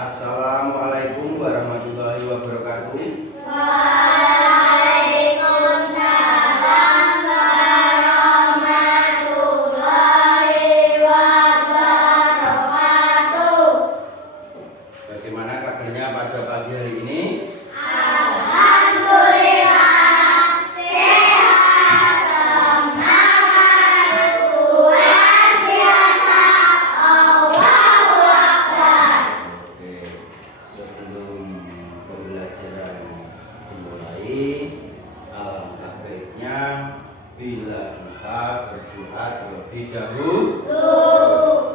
Assalamualaikum warahmatullahi wabarakatuh. Waalaikumsalam warahmatullahi wabarakatuh. Bagaimana kabarnya pada pagi hari ini? Alhamdulillah, sehat, semangat, luar biasa, Allahu Akbar. Oke, sebelum pembelajaran dimulai, alangkah baiknya bila kita berdoa terlebih dahulu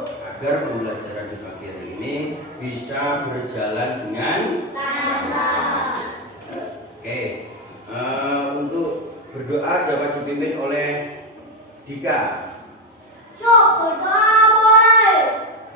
agar pembelajaran di pagi hari ini bisa berjalan dengan Oke, untuk berdoa dapat dipimpin oleh Dika. Yuk berdoa mulai.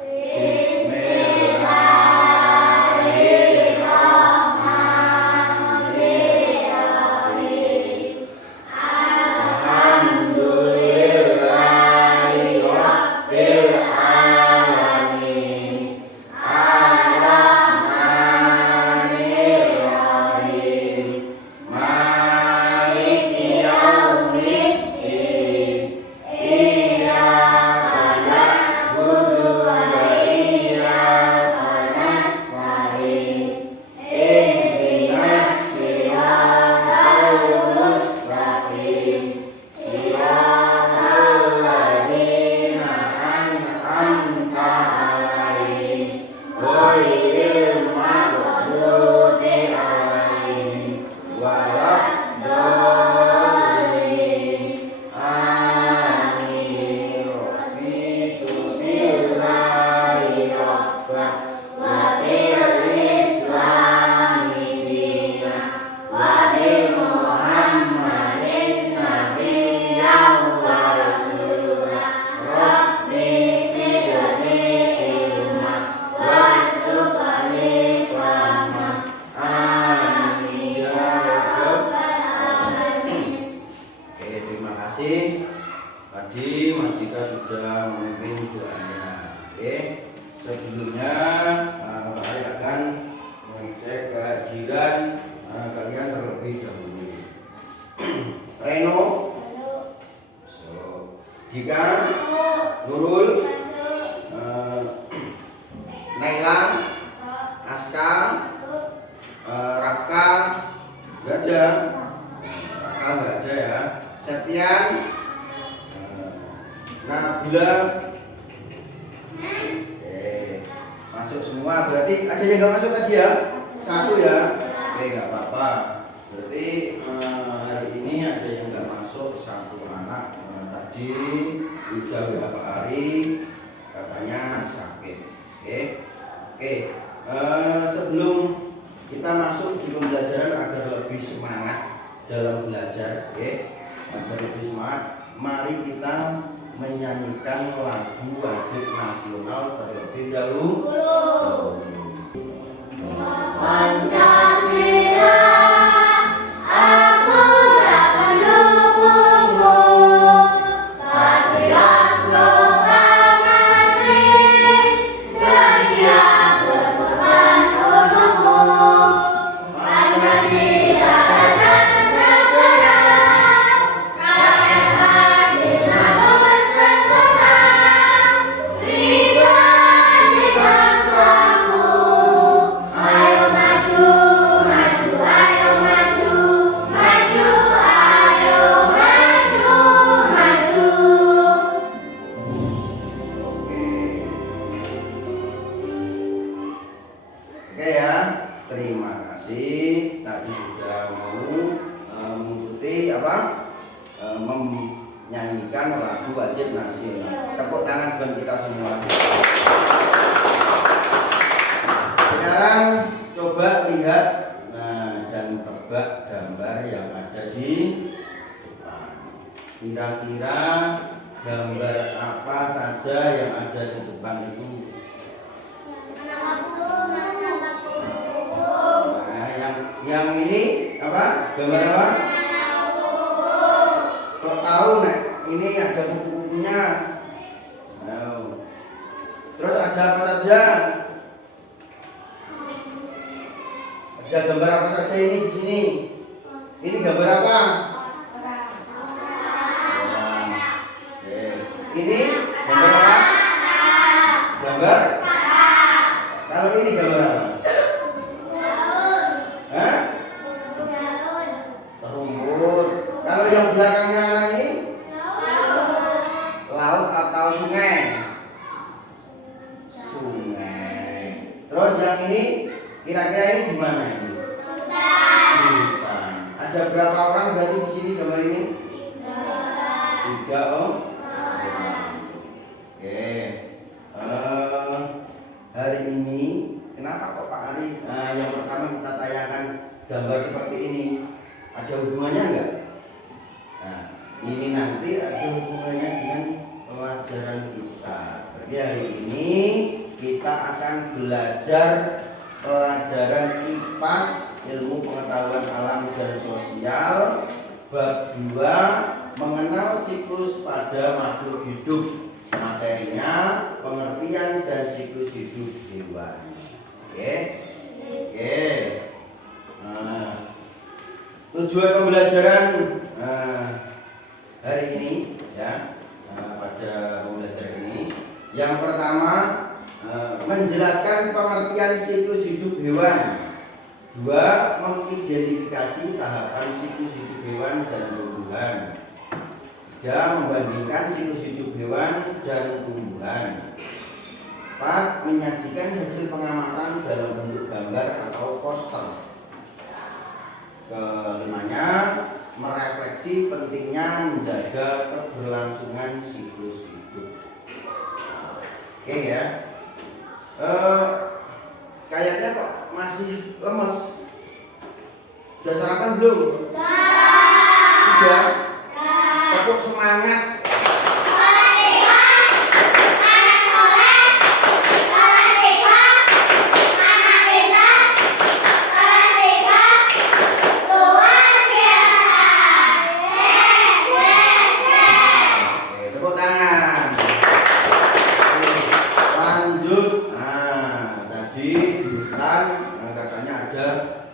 Bismillahirrahmanirrahim. Alhamdulillahirabbil alamin. Ar-Rahmanirrahim. Maliki yaumiddin. Iyyaka na'budu wa iyyaka nasta'in. Ihdinas siratal mustaqim. Siratal ladzina an'amta 'alaihim ghairil maghdubi 'alaihim waladdallin. Amin. Raditu billahi rabban wa bil islami dinan wa bi Muhammadin nabiyyan wa rasulah. Rabbi zidni ilma warzuqni fahma. Amin ya rabbal alamin. Oke, terima kasih. Tadi Mas Dika sudah memimpin doanya. Oke, sebelumnya saya akan mengecek kehadiran kalian terlebih dahulu. Reno, Dika, Nurul, Naila, Aska, Raka, nggak ada. Raka nggak ada ya. Septian, Nabila. Oke, masuk semua. Berarti ada yang nggak masuk tadi ya? Satu ya. Oke, nggak apa-apa. Berarti hari ini ada yang nggak masuk satu anak. Tadi udah beberapa hari katanya sakit. Oke. Sebelum kita masuk di pembelajaran agar lebih semangat dalam belajar, agar lebih semangat, mari kita menyanyikan lagu wajib nasional terlebih dahulu. Pancasila, aku tak mendukungmu. Patriot proklamasi, sedia berkorban untukmu. Pancasila dasar negara, rakyat hadir namun sentosa. Ribuan di bangsaku, ayo maju, maju, ayo maju, maju, ayo maju, maju. Oke ya, terima kasih. Tadi sudah mau mengikuti menyanyikan lagu wajib nasional. Tepuk tangan buat kita semua. Sekarang coba lihat dan tebak gambar yang ada di depan. Kira-kira gambar apa saja yang ada di depan itu? Yang ini apa? Gambar apa? Kok tahu nek? Ini ada buku-bukunya. Terus ada apa saja? Ada gambar apa saja ini di sini? Ini gambar apa? Oke. Ini gambar apa? Gambar? Kalau ini gambar apa? Hah? Rumput. Kalau yang belakangnya ini? Laut atau sungai? Sungai. Terus yang ini kira-kira ini di mana ini? Hutan. Ada berapa orang berarti di sini gambar ini? 3 om. Oke. Hari ini kenapa kok Pak Ari yang pertama kita tayangkan gambar seperti ini? Ada hubungannya enggak? Nah, ini nanti ada hubungannya dengan pelajaran kita. Jadi hari ini kita akan belajar pelajaran IPAS, ilmu pengetahuan alam dan sosial, bab 2, mengenal siklus pada makhluk hidup. Materinya pengertian dan siklus hidup hewan. Oke. Tujuan pembelajaran hari ini ya, pada pembelajaran ini yang pertama menjelaskan pengertian siklus hidup hewan. 2. Mengidentifikasi tahapan siklus hidup hewan dan tumbuhan. 3. Membandingkan siklus hidup hewan dan tumbuhan. 4. Menyajikan hasil pengamatan dalam bentuk gambar atau poster. Kelimanya, merefleksi pentingnya menjaga keberlangsungan siklus hidup. Oke ya. Kayaknya kok masih lemes. Sudah sarapan belum? Sudah. Tepuk semangat. Tepuk tangan. Lanjut. Nah, tadi di hutan katanya ada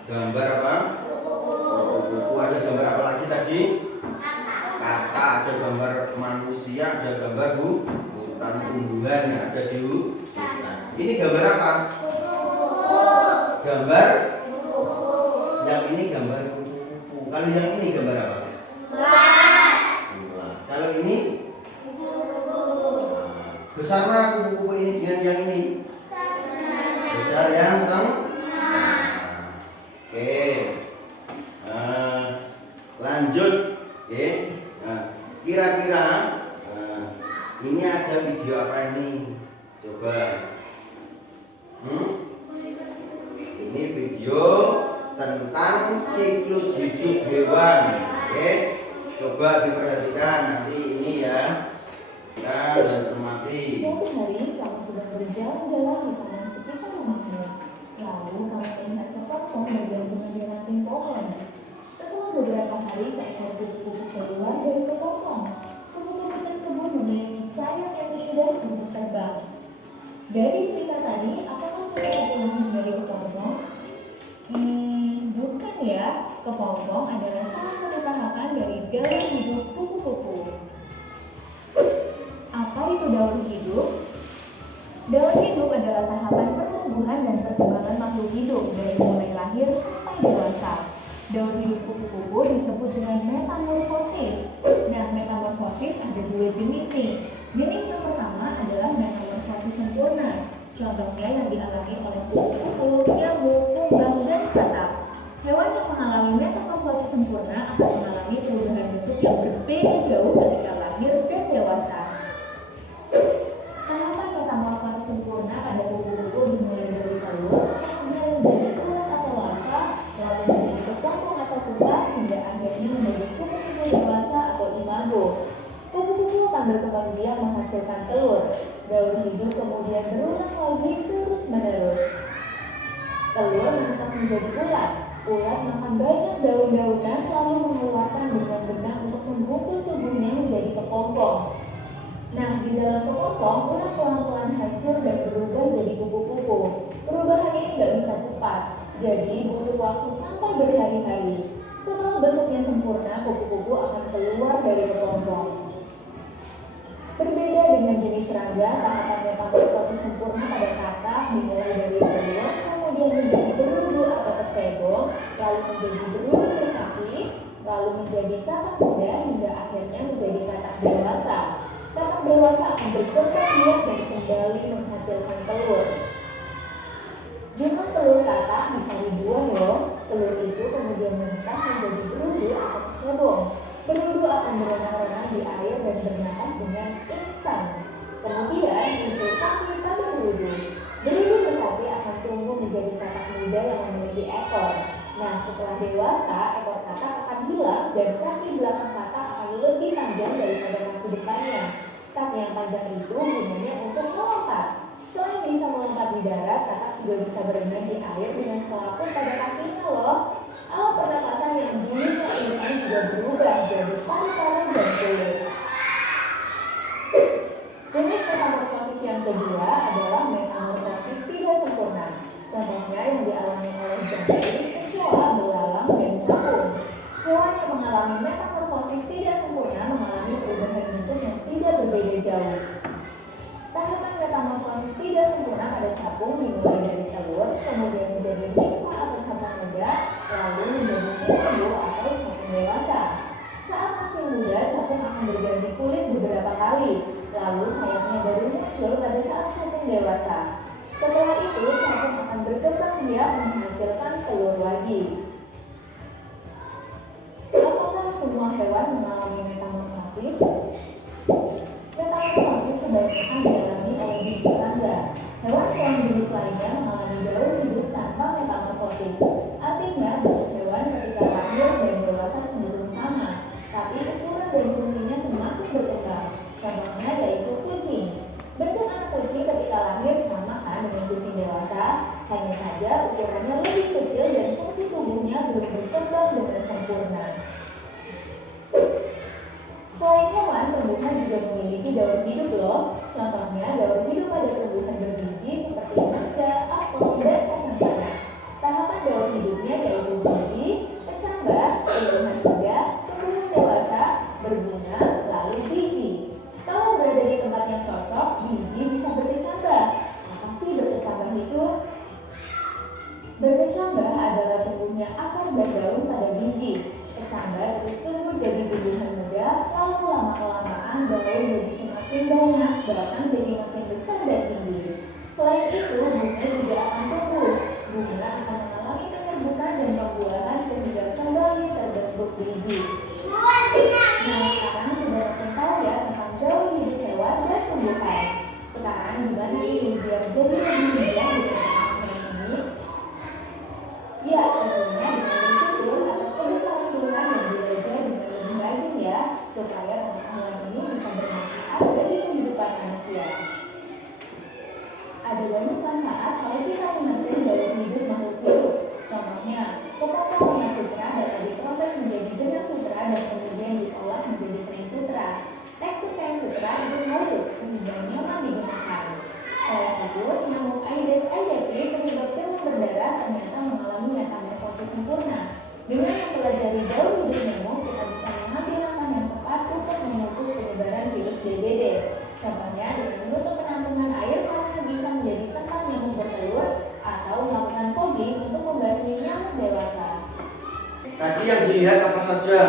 gambar apa? Buku. Ada gambar apa lagi tadi? Kata, ada gambar manusia, ada gambar hutan tumbuhan yang ada di hutan. Ini gambar apa? Gambar yang ini gambar kupu-kupu. Kalau yang ini gambar apa? Ular. Kalau ini besar mana kupu-kupu ini dengan yang ini? Besar yang Oke. Lanjut. Oke. Kira-kira ini ada video apa ini? Coba. Ini video tentang siklus hidup hewan. Oke. Coba diperhatikan nanti ini ya. Dan cermati. Suatu hari kamu sedang berjalan-jalan di taman sekitar rumahmu. Lalu kamu melihat sekelompok bergabung di ranting pohon. Setelah beberapa hari seekor kupu-kupu keluar dari kepompong. Kupu-kupu tersebut memiliki sayap yang indah untuk terbang. Dari cerita tadi, apakah kupu-kupu langsung dari kepompong? Bukan ya. Kepompong adalah salah satu tahapan dari gaya hidup kupu-kupu. Apa itu daur hidup? Daur hidup adalah tahapan pertumbuhan dan perkembangan makhluk hidup dari mulai lahir sampai dewasa. Daur hidup kupu-kupu disebut dengan metamorfosis. Nah, metamorfosis ada 2 jenis nih. Jenis yang pertama adalah metamorfosis sempurna. Contohnya yang dialami oleh kupu-kupu, nyamuk, kumbang, dan katak. Hewan yang mengalami metamorfosis sempurna akan mengalami perubahan bentuk yang berbeda jauh ketika lahir dan dewasa. Tahapan metamorfosis sempurna pada kupu-kupu dimulai dari telur, kemudian menjadi ulat atau larva, lalu menjadi kepompong atau pupa, hingga akhirnya menjadi kupu-kupu dewasa atau imago. Kupu-kupu akan berkembang biak menghasilkan telur. Daur hidup kemudian berulang lagi terus-menerus. Telur menetas menjadi ulat. Ulat makan banyak daun-daunan lalu mengeluarkan benang-benang untuk membungkus tubuhnya menjadi kepompong. Nah, di dalam kepompong, ulat pelan-pelan hancur dan berubah jadi kupu-kupu. Perubahan ini nggak bisa cepat, jadi butuh waktu waktu sampai berhari-hari. Setelah bentuknya sempurna, kupu-kupu akan keluar dari kepompong. Berbeda dengan jenis serangga, tahapan metamorfosis sempurna pada katak dimulai dari telur, kemudian menjadi berudu atau tercebong, lalu menjadi berudu berkaki, lalu menjadi katak muda hingga akhirnya menjadi katak dewasa. Katak dewasa akan berkembang biak dan kembali menghasilkan telur. Jumlah telur katak bisa ribuan loh. Telur itu kemudian menetas menjadi berudu atau tercebong. Berudu akan berenang-renang di air dan bernapas dengan instan. Kemudian muncul kaki pada berudu. Berudu berkaki akan tumbuh menjadi katak muda yang memiliki ekor. Nah, setelah dewasa, ekor katak akan hilang dan kaki belakang katak akan lebih panjang daripada kaki depannya. Kaki yang panjang itu gunanya untuk melompat. Selain bisa melompat di darat, katak juga bisa berenang di air dengan selaput pada kakinya loh. Alat pernapasan yang dulunya ini juga berubah jadi paru-paru dan kulit. Jenis metamorfosis yang kedua adalah metamorfosis tidak sempurna. Contohnya yang dialami oleh jangkrik, kecoa, belalang, dan capung. Hewan yang mengalami metamorfosis tidak sempurna mengalami perubahan bentuk yang tidak berbeda jauh. Tahapan metamorfosis tidak sempurna pada capung dimulai dari telur, kemudian menjadi nimfa atau capung muda, lalu menjadi nimfu atau capung dewasa. Saat masih muda, capung akan berganti kulit beberapa kali, lalu sayapnya baru muncul pada saat capung dewasa. Setelah itu, capung akan berkembang biak menghasilkan telur lagi. Apakah semua hewan mengalami metamorfosis? Metamorfosis kebanyakan dialami oleh biji serangga. Hewan-hewan jenis lainnya mengalami gaul hidup tanpa metamorfosis. Artinya, bentuk hewan ketika lahir dan dewasa cenderung sama, tapi ukuran dan fungsinya semakin berkembang. Contohnya yaitu kucing. Bentuk anak kucing ketika lahir sama kan dengan kucing dewasa, hanya saja ukurannya lebih kecil dan fungsi tubuhnya belum berkembang dengan sempurna. Selain hewan, tumbuhan juga memiliki daur hidup loh. Contohnya daur hidup pada tumbuhan berbiji seperti mangga, apel, dan kacang tanah. Tahapan daur hidupnya yaitu biji, kecambah, tumbuhan muda, tumbuhan dewasa, berbunga, lalu biji. Kalau berada di tempat yang cocok, biji bisa berkecambah. Apa sih berkecambah itu? Berkecambah adalah tumbuhnya akar dan daun pada biji. Kecambah terus tumbuh jadi tumbuhan muda, lalu lama-kelamaan daun jadi semakin banyak, bahkan jadi makin besar dan tinggi. Selain itu, bunga juga akan tumbuh. Bunga akan mengalami penyerbukan dan pembuahan sehingga kembali terbentuk biji. Nah, sekarang sudah makin tahu ya tentang daur hidup hewan dan tumbuhan. Sekarang gimana nih biar jadi lebih mudah dengan ini? Ya, tentunya dengan bersyukur atas kebesaran Tuhan yang belajar dengan lebih rajin ya, supaya pengetahuan ini bisa bermanfaat bagi kehidupan manusia. Ada banyak manfaat kalau kita mengatur daur hidup makhluk hidup. Contohnya, sepotong benang sutra dapat diproses menjadi benang sutra dan kemudian diolah menjadi kain sutra. Tekstur kain sutra itu halus sehingga nyaman digunakan. Selain itu, nyamuk Aedes aegypti penyebab demam berdarah ternyata mengalami metamorfosis sempurna. Dengan mempelajari daur hidup nyamuk, kita bisa mengambil langkah yang tepat untuk memutus penyebaran virus DBD. Contohnya dengan menutup penampungan air karena bisa menjadi tempat nyamuk bertelur atau melakukan fogging untuk membasmi nyamuk dewasa. Tadi yang dilihat apa saja?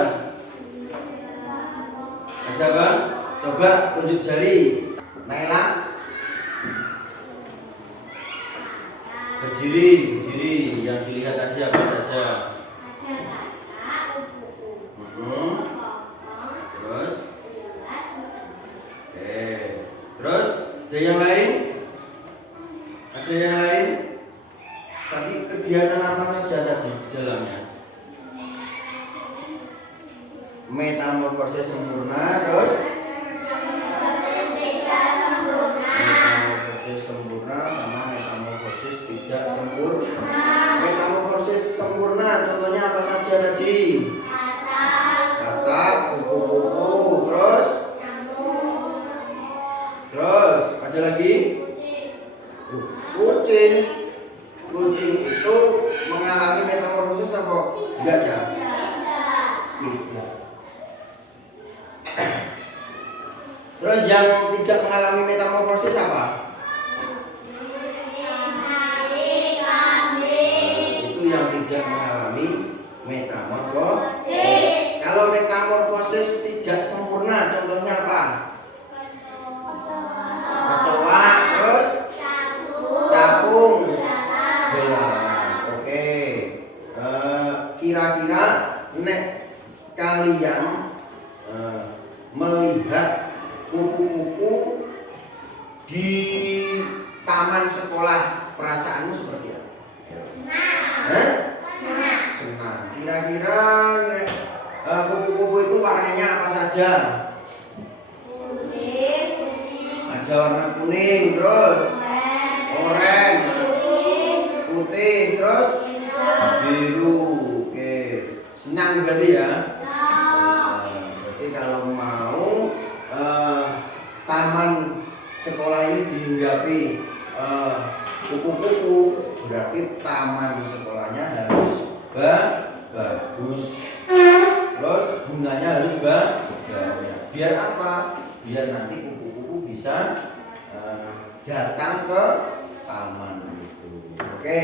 Ada apa? Coba tunjuk jari. Naila. Berdiri. Yang dilihat tadi apa saja? Terus? Terus? Ada yang lain? Tadi kegiatan apa saja tadi di dalamnya? Metamorfosis sempurna, terus? Metamorfosis sempurna sama metamorfosis tidak sempurna. Metamorfosis sempurna contohnya apa saja tadi? Katak, kupu-kupu, terus ada lagi? Kucing itu mengalami metamorfosis apa? Enggak ya? Tidak. Terus yang tidak mengalami metamorfosis apa? Itu yang tidak mengalami metamorfosis. Kalau metamorfosis tidak sempurna, contohnya apa? Kecoa, terus capung, belalang. Oke. Kira-kira nek kalian melihat kupu-kupu di taman sekolah, perasaanmu seperti apa? Senang. Kira-kira kupu-kupu itu warnanya apa saja? Ada warna kuning, terus oranye, putih, terus biru. Oke, senang berarti ya. Berarti kalau mau taman sekolah ini dihinggapi kupu-kupu, berarti taman sekolahnya harus bagus. Terus bunganya harus banyak. Biar apa? Biar nanti kupu-kupu bisa datang ke taman itu. Oke.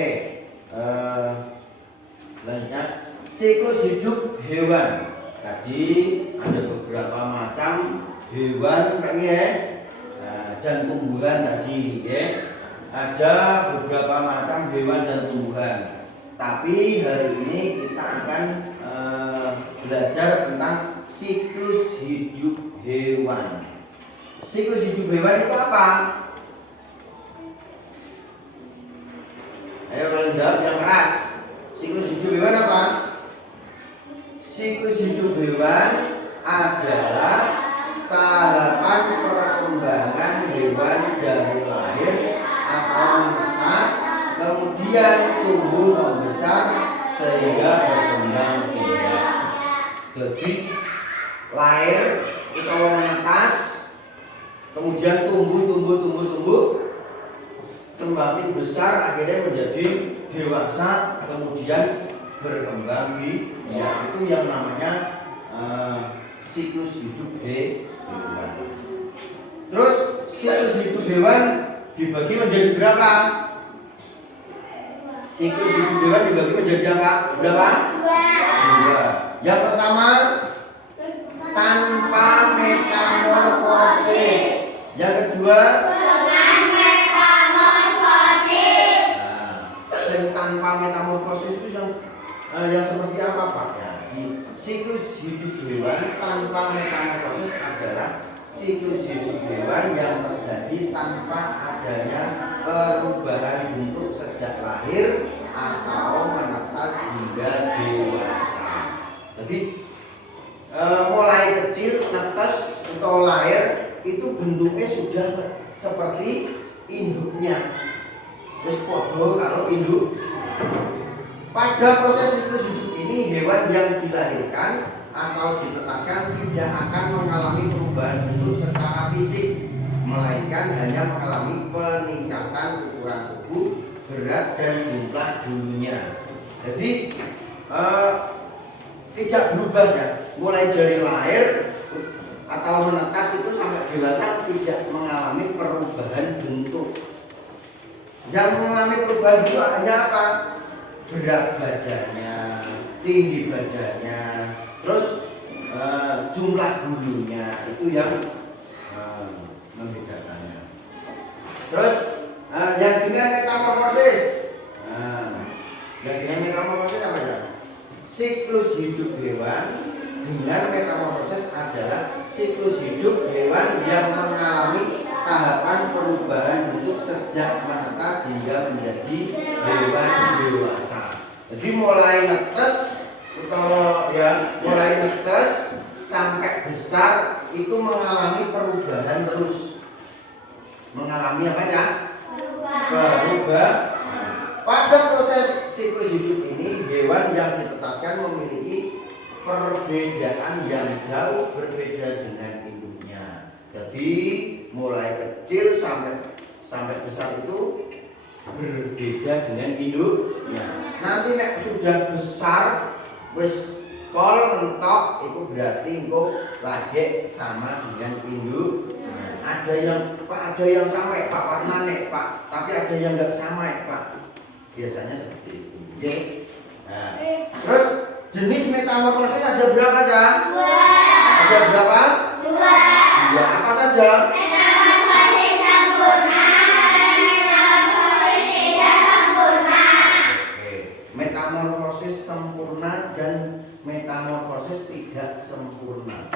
Selanjutnya siklus hidup hewan. Tadi ada beberapa macam hewan ya, dan tumbuhan tadi ya. Ada beberapa macam hewan dan tumbuhan. Tapi hari ini kita akan belajar tentang siklus hidup hewan. Siklus hidup hewan itu apa? Ayo kalian jawab yang keras. Siklus hidup hewan apa? Siklus hidup hewan adalah tahapan perkembangan hewan dari lahir atau menetas, kemudian tumbuh membesar sehingga berkembang biak. Jadi lahir atau menetas, kemudian tumbuh, semakin besar akhirnya menjadi dewasa, kemudian berkembang biak. Itu yang namanya siklus hidup hewan. Terus siklus hidup hewan dibagi menjadi berapa? Siklus hidup hewan dibagi menjadi apa? Berapa? Dua. Yang pertama tanpa metamorfosis. Yang kedua Dengan metamorfosis. Yang tanpa metamorfosis itu yang seperti apa Pak? Ya, di siklus hidup hewan tanpa metamorfosis adalah siklus hidup hewan yang terjadi tanpa adanya perubahan bentuk sejak lahir atau menetas hingga dewasa. Jadi mulai kecil, netes atau lahir itu bentuknya sudah seperti induknya. Terus podo kalau induk. Pada proses siklus hidup ini hewan yang dilahirkan atau ditetaskan tidak akan mengalami perubahan bentuk secara fisik, melainkan hanya mengalami peningkatan ukuran tubuh, berat dan jumlah bulunya. Jadi tidak berubah ya, mulai dari lahir atau menetas itu sampai dewasa tidak mengalami perubahan bentuk. Yang mengalami perubahan bentuk hanya apa? Berat badannya, tinggi badannya, terus jumlah bulunya, itu yang membedakannya. Terus yang dengan metamorfosis, yang dengan metamorfosis apa ya? Siklus hidup hewan dengan metamorfosis adalah siklus hidup hewan yang mengalami tahapan perubahan bentuk sejak menetas hingga menjadi hewan dewasa. Jadi mulai netes atau ya mulai netes sampai besar itu mengalami perubahan terus. Mengalami apa ya? Perubahan. Pada proses siklus hidup ini hewan yang ditetaskan memiliki perbedaan yang jauh berbeda dengan induknya. Jadi mulai kecil sampai besar itu berbeda dengan induknya. Nanti nek sudah besar wis kol mentok itu berarti engko lagi sama dengan induk. Ada yang sama ya Pak warnanya Pak, tapi ada yang enggak sama ya Pak. Biasanya seperti itu. Oke. Nah, terus jenis metamorfosis ada berapa, Cak? 2. Ada berapa? 2. Ya, apa saja? Metamorfosis sempurna dan metamorfosis tidak sempurna. Oke. Metamorfosis sempurna dan metamorfosis tidak sempurna.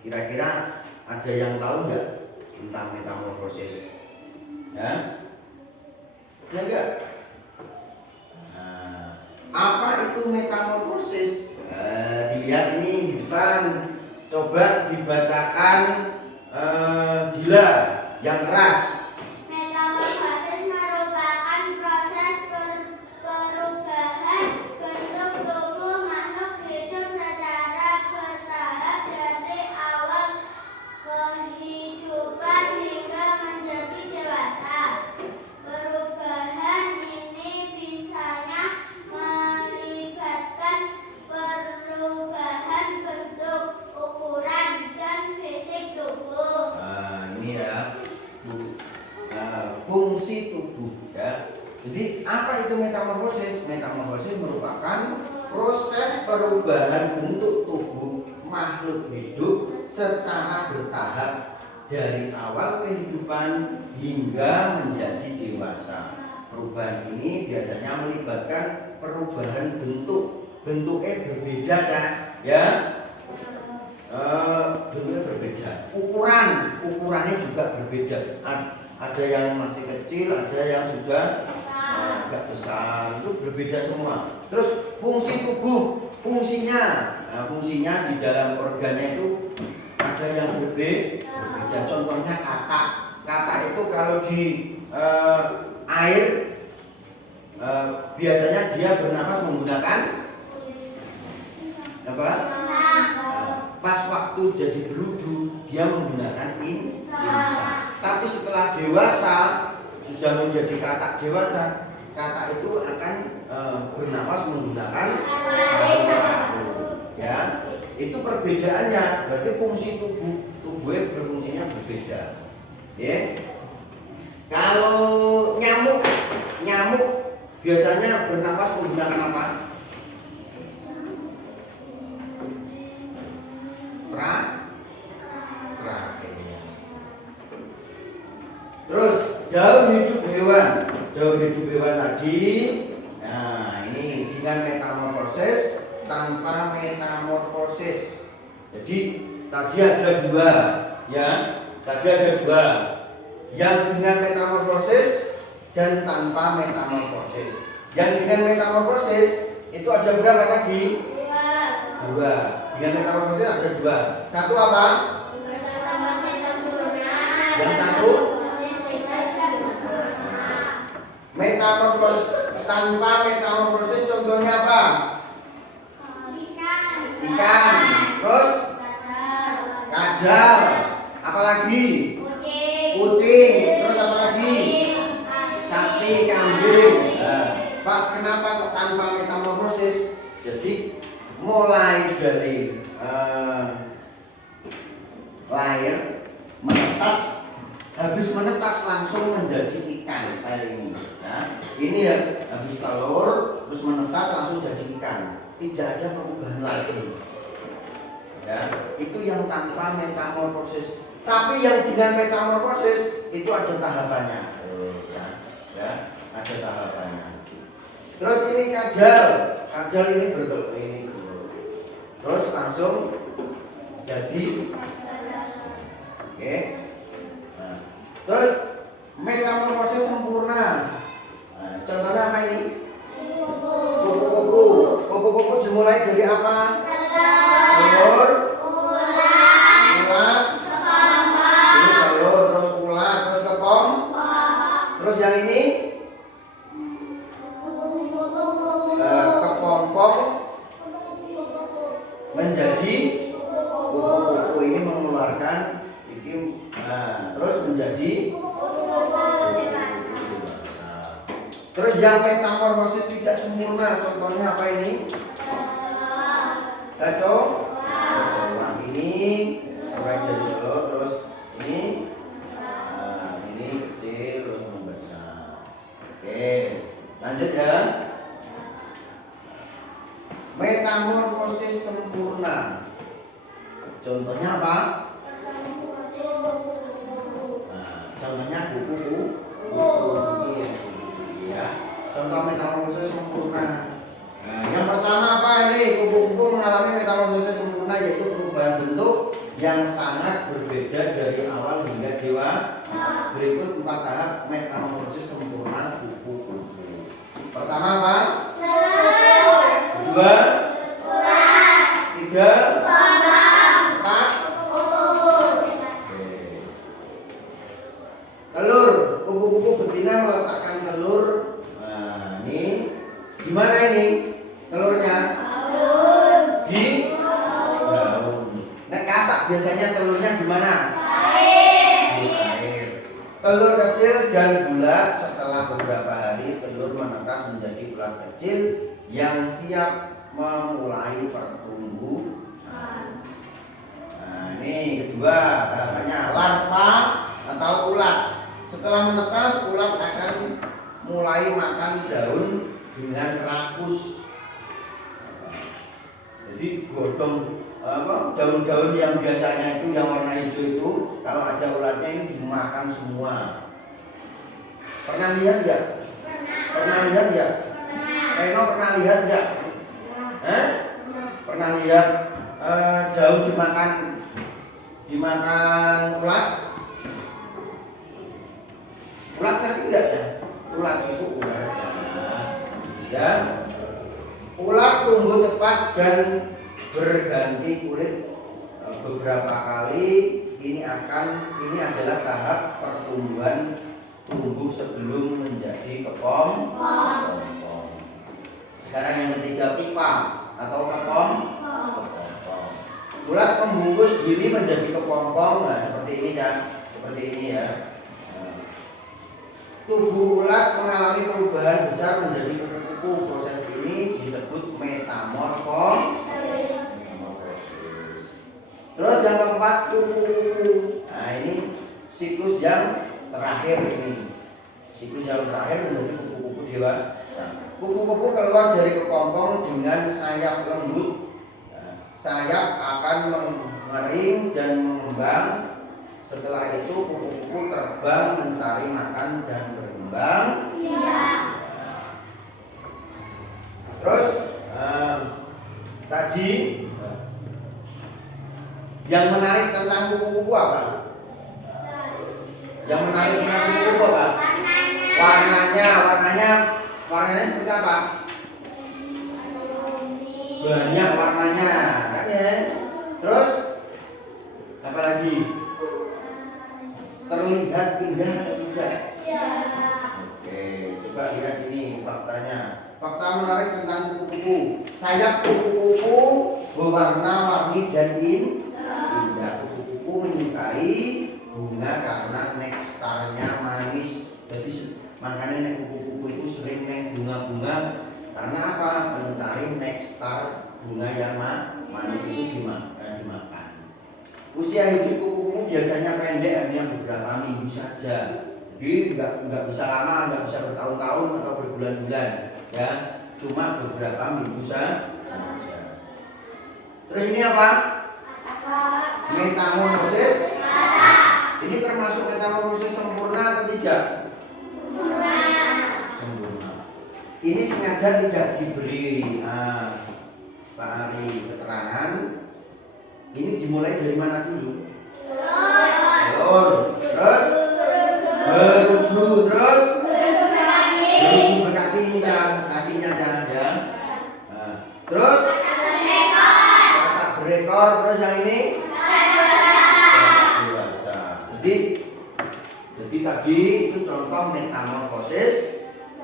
Kira-kira ada yang tahu nggak tentang metamorfosis? Ya? Ya enggak? Nah, apa itu metamorfosis? Dilihat ini di depan. Coba dibacakan Dila yang keras. Metamorfosis merupakan proses perubahan bentuk tubuh makhluk hidup secara bertahap dari awal kehidupan hingga menjadi dewasa. Perubahan ini biasanya melibatkan perubahan bentuk, ukuran, dan fisik tubuh. Nah, ini ya fungsi tubuh ya. Jadi apa itu metamorfosis? Metamorfosis merupakan proses perubahan bentuk tubuh makhluk hidup secara bertahap dari awal kehidupan hingga menjadi dewasa. Perubahan ini biasanya melibatkan perubahan bentuknya berbeda ya. Bentuknya berbeda. Ukurannya juga berbeda. Ada yang masih kecil, ada yang sudah agak besar. Itu berbeda semua. Terus fungsi tubuh, fungsinya di dalam organnya itu ada yang berbeda. Contohnya katak itu kalau di air biasanya dia bernapas menggunakan apa? Pas waktu jadi berudu dia menggunakan insang. Tapi setelah dewasa sudah menjadi katak dewasa, katak itu akan bernapas menggunakan ya. Itu perbedaannya. Berarti fungsi tubuhnya berfungsinya berbeda. Ya. Kalau nyamuk biasanya bernapas menggunakan apa? Trakea. Terus daur hidup hewan tadi. Nah, ini dengan metamorfosis, tanpa metamorfosis. Jadi tadi ada dua, ya. Tadi ada dua. Yang dengan metamorfosis dan tanpa metamorfosis. Yang dengan metamorfosis itu ada berapa tadi? 2. Dengan metamorfosis ada 2. Satu apa? Yang satu metamorfosis. Tanpa metamorfosis contohnya apa? Ikan. Terus kadal. Apalagi? Kucing. Terus apa lagi? Sapi, kambing. Pak, kenapa kok tanpa metamorfosis? Jadi mulai dari lahir menetas, habis menetas langsung menjadi ikan kayak ini. Ya. Ini ya habis telur terus menetas langsung jadi ikan. Tidak ada perubahan lagi. Ya, itu yang tanpa metamorfosis. Tapi yang dengan metamorfosis itu ada tahapannya. Ya, ada tahapannya. Terus ini kadal ini bentuk ini. Terus langsung jadi oke. Nah, terus metamorfosis sempurna. Nah, contohnya apa ini? Kupu-kupu dimulai dari apa? Telur, ulat, ini telur, terus ulat, terus kepong, terus yang ini kepompong menjadi kupu-kupu. Ini mengeluarkan terus menjadi Terus yang metamorfosis tidak sempurna, contohnya apa ini? Kecoa. Ini mulai dari telur, terus ini, ini kecil terus membesar. Oke, lanjut ya. Metamorfosis sempurna. Contohnya apa? Contohnya kuku. Ya. Contoh metamorfosis sempurna. Nah, yang pertama apa ini? Kupu-kupu mengalami metamorfosis sempurna, yaitu perubahan bentuk yang sangat berbeda dari awal hingga dewasa. Berikut 4 tahap metamorfosis sempurna kupu-kupu. Pertama apa? Kedua, tiga, empat. Telur, kupu-kupu betina meletakkan telur. Nah, ini gimana ini telurnya? Di daun. Nah, katak biasanya telurnya gimana? Di air. Telur kecil dan bulat. Setelah beberapa hari telur menetas menjadi ulat kecil yang siap memulai pertumbuhan. Nah, ini kedua tahapannya, larva atau ulat. Setelah menetas, ulat akan mulai makan daun dengan rakus. Jadi godong daun-daun yang biasanya itu yang warna hijau itu, kalau ada ulatnya ini dimakan semua. Pernah lihat nggak? Pernah lihat nggak? Reno pernah lihat nggak? Pernah lihat daun dimakan ulat? Ulat ngerti nggak ya? Ulat itu ular. Ya. Ulat tumbuh cepat dan berganti kulit beberapa kali. Ini adalah tahap pertumbuhan tumbuh sebelum menjadi kepompong. Sekarang yang ketiga, pipa atau kepompong. Ulat membungkus diri menjadi kepompong. Nah, seperti ini ya. Seperti ini ya. Tubuh ulat mengalami perubahan besar menjadi kupu-kupu. Proses ini disebut metamorfosis. Terus yang keempat, kupu-kupu. Nah, ini siklus yang terakhir ini. Siklus yang terakhir menjadi kupu-kupu dewasa. Kupu-kupu keluar dari kepompong dengan sayap lembut. Sayap akan mengering dan mengembang. Setelah itu kupu-kupu terbang mencari makan dan berkembang. Terus tadi yang menarik tentang kupu-kupu apa? Yang menarik tentang kupu-kupu apa? Warnanya seperti apa? Banyak warnanya, kan ya? Terus apa lagi? Terlihat indah atau tidak? Oke, coba lihat ini faktanya. Fakta menarik tentang kupu-kupu. Sayap kupu-kupu berwarna-warni dan indah. Kupu-kupu menyukai bunga karena nektarnya manis. Jadi makanya kupu-kupu itu sering neng bunga-bunga. Karena apa? Mencari nektar bunga yang manis itu dimakan. Usia hidup kupu-kupu biasanya pendek, hanya beberapa minggu saja. Jadi nggak bisa lama, nggak bisa bertahun-tahun atau berbulan-bulan, ya. Cuma beberapa minggu saja. Terus ini apa? Metamorfosis. Ini termasuk metamorfosis sempurna atau tidak? Sempurna. Ini sengaja tidak diberi Pak Ari keterangan. Ini dimulai dari mana dulu? Telur. Terus berudu, terus berudu berkaki ini ya, kakinya ya. Nah, terus tak berekor, terus yang ini dewasa. Jadi tadi itu contoh metamorfosis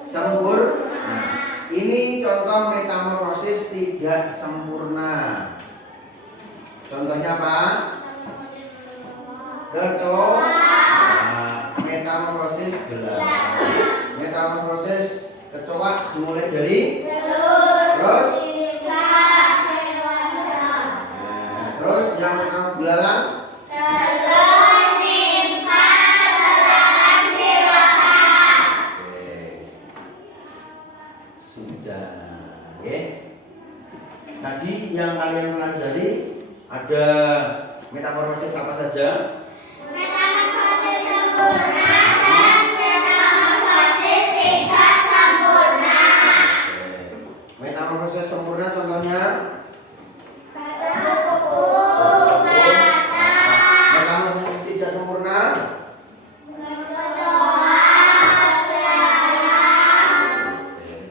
sempurna. Ini contoh metamorfosis tidak sempurna. Contohnya apa? Kecoa. Metamorfosis gelap. Metamorfosis Pak dimulai dari telur, terus sifat dewasa, terus yang kamu belalang telur, sifat belalang dewasa. oke sudah oke. Tadi yang kalian pelajari ada metamorfosis apa saja? Metamorfosis sempurna dan metamorfosis tidak sempurna. Metamorfosis sempurna contohnya Kuku, mata, metamorfosis tidak sempurna kecoa, belalang,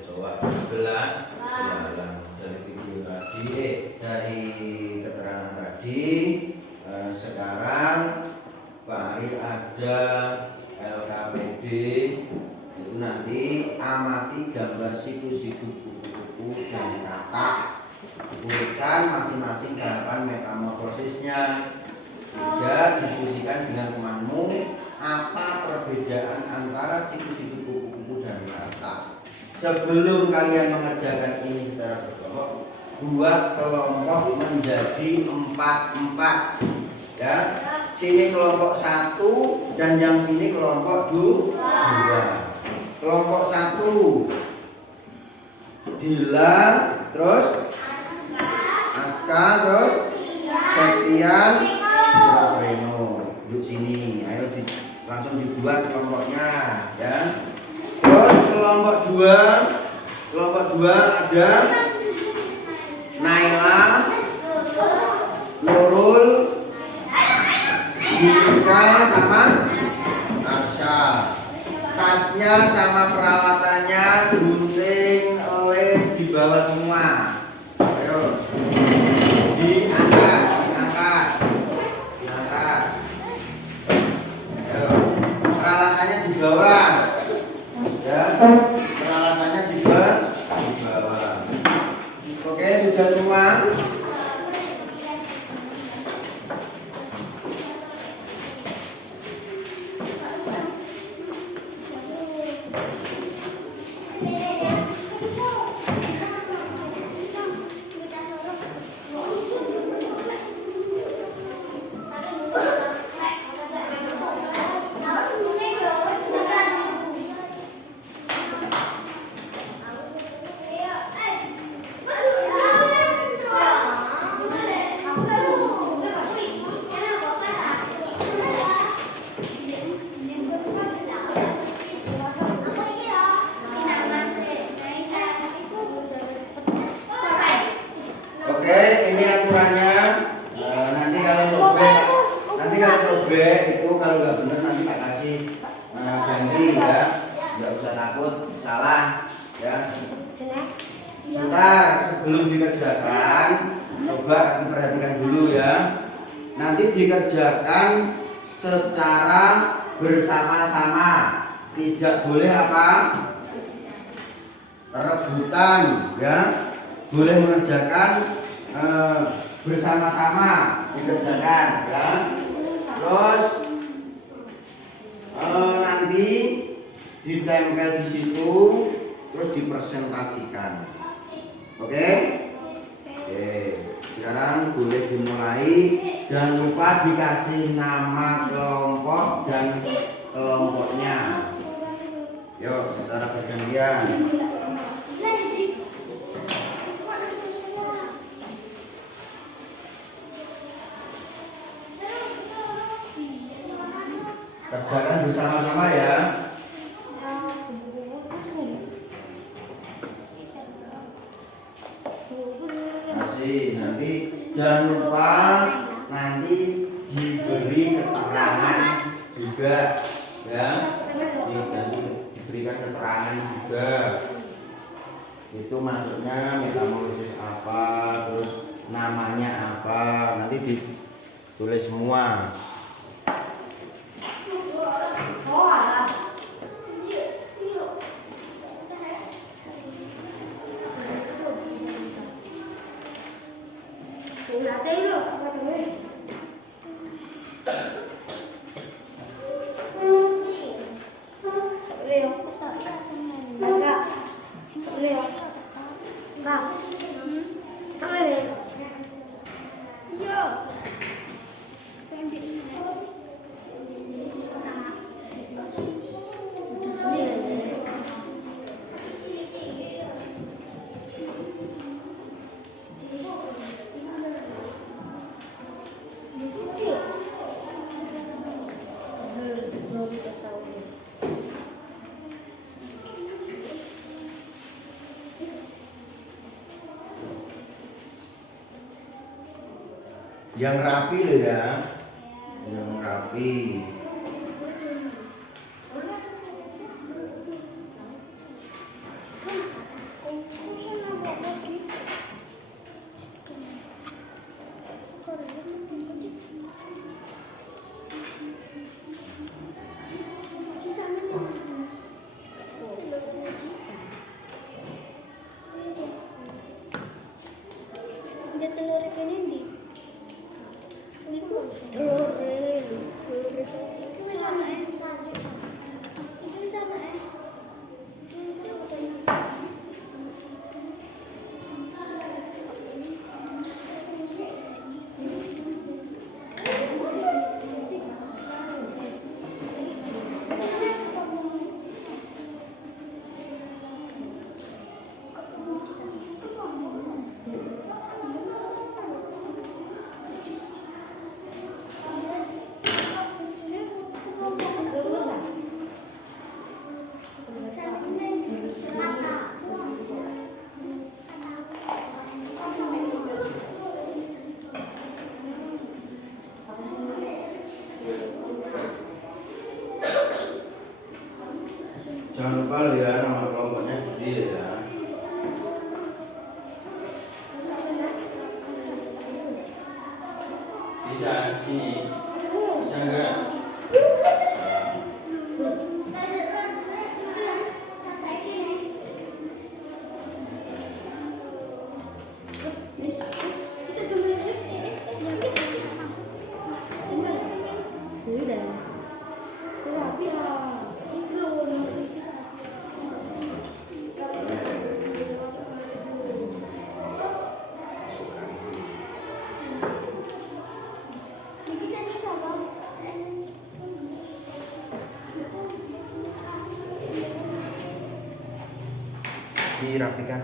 coba belalang dari video tadi dari keterangan tadi. Sekarang Pak Ari ada LKPD itu nanti amati gambar situ-situ buku-buku dan kata, bukan masing-masing tahapan metamorfosisnya. Juga diskusikan dengan temanmu apa perbedaan antara situ-situ buku-buku dan kata. Sebelum kalian mengerjakan ini secara berkelompok, buat kelompok menjadi 4-4 ya. Sini kelompok 1 dan yang sini kelompok 2. Kelompok 1 Dila, terus Aska, terus Septian, terus Reno. Duduk sini. Ayo langsung dibuat kelompoknya ya. Terus kelompok 2 ada Naila, Nurul, Yurika sama Arsha. Tasnya sama peralatannya gunting, lem dibawa semua. Ayo diangkat. Ayo peralatannya dibawa ya. Peralatannya dibawa. Oke, sudah semua. Oke, ini aturannya. Nanti kalau sobek itu kalau nggak benar nanti tak kasih ganti ya. Nggak usah takut salah ya. Bentar sebelum dikerjakan, coba diperhatikan dulu ya. Nanti dikerjakan secara bersama-sama. Tidak boleh apa? Rebutan ya. Boleh mengerjakan bersama-sama dikerjakan ya. Terus nanti ditempel di situ terus dipresentasikan. Oke? Oke. Sekarang boleh dimulai. Jangan lupa dikasih nama kelompok dan kelompoknya. Yuk, secara bergantian. Kerjakan bersama-sama ya. Masih nanti jangan lupa nanti diberi keterangan juga ya. Diberikan keterangan juga. Itu maksudnya metamorfosis apa, terus namanya apa, nanti ditulis semua. Lihat. Kak. Lihat. Yo. Yang rapi loh ya. Yang rapi. Dia telur ikan ini. Telur ini. Itu sana Itu sana Jangan lupa loh ya, nama kelompoknya gede ya. Bisa sini. Bisa enggak? Dirapikan.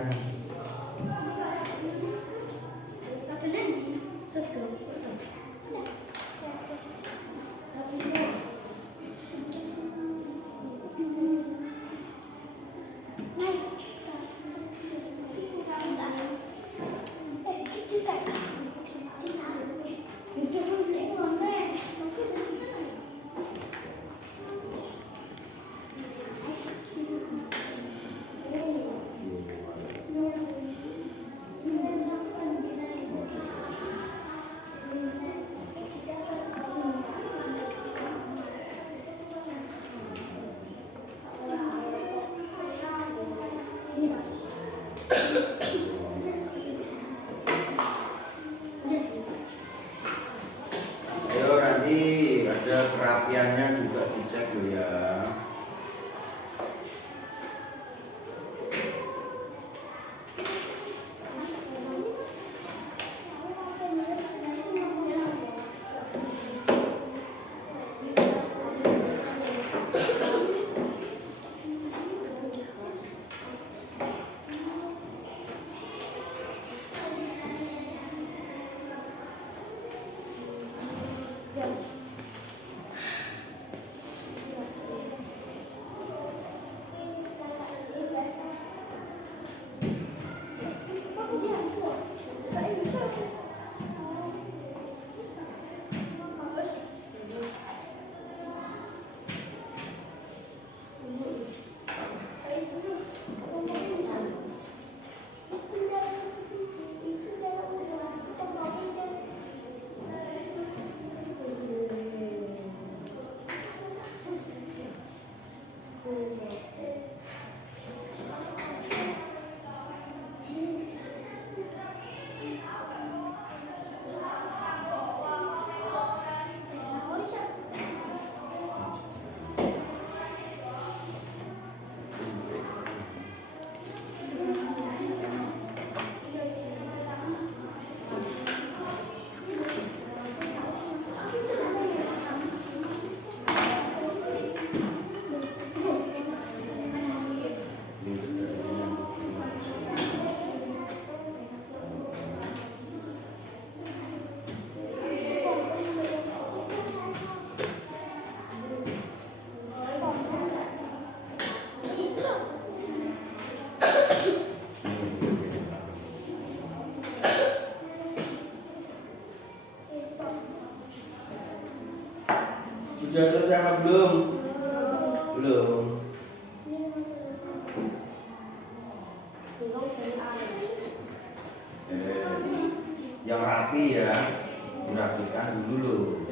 Sudah selesai apa belum? Belum. Yang rapi ya, dirapikan dulu.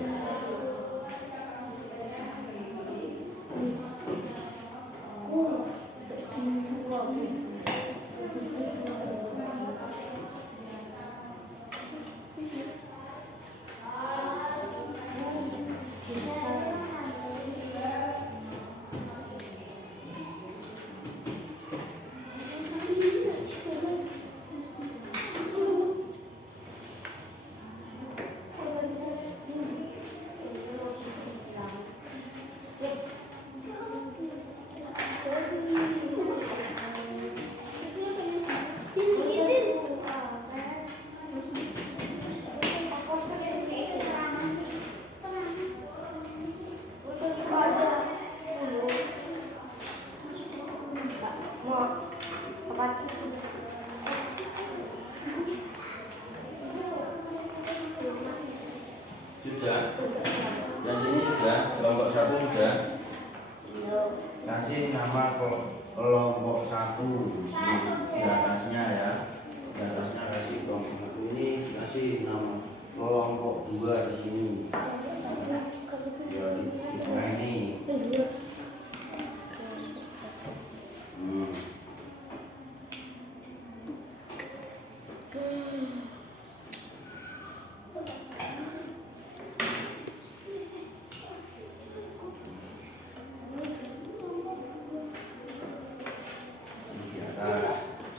Sudah. Yang ini sudah, kelompok 1 sudah. Kasih nama kelompok 1 di atasnya ya. Di atasnya kasih kelompok 1 ini, kasih nama kelompok 2 di sini. Ya, di tengah ini.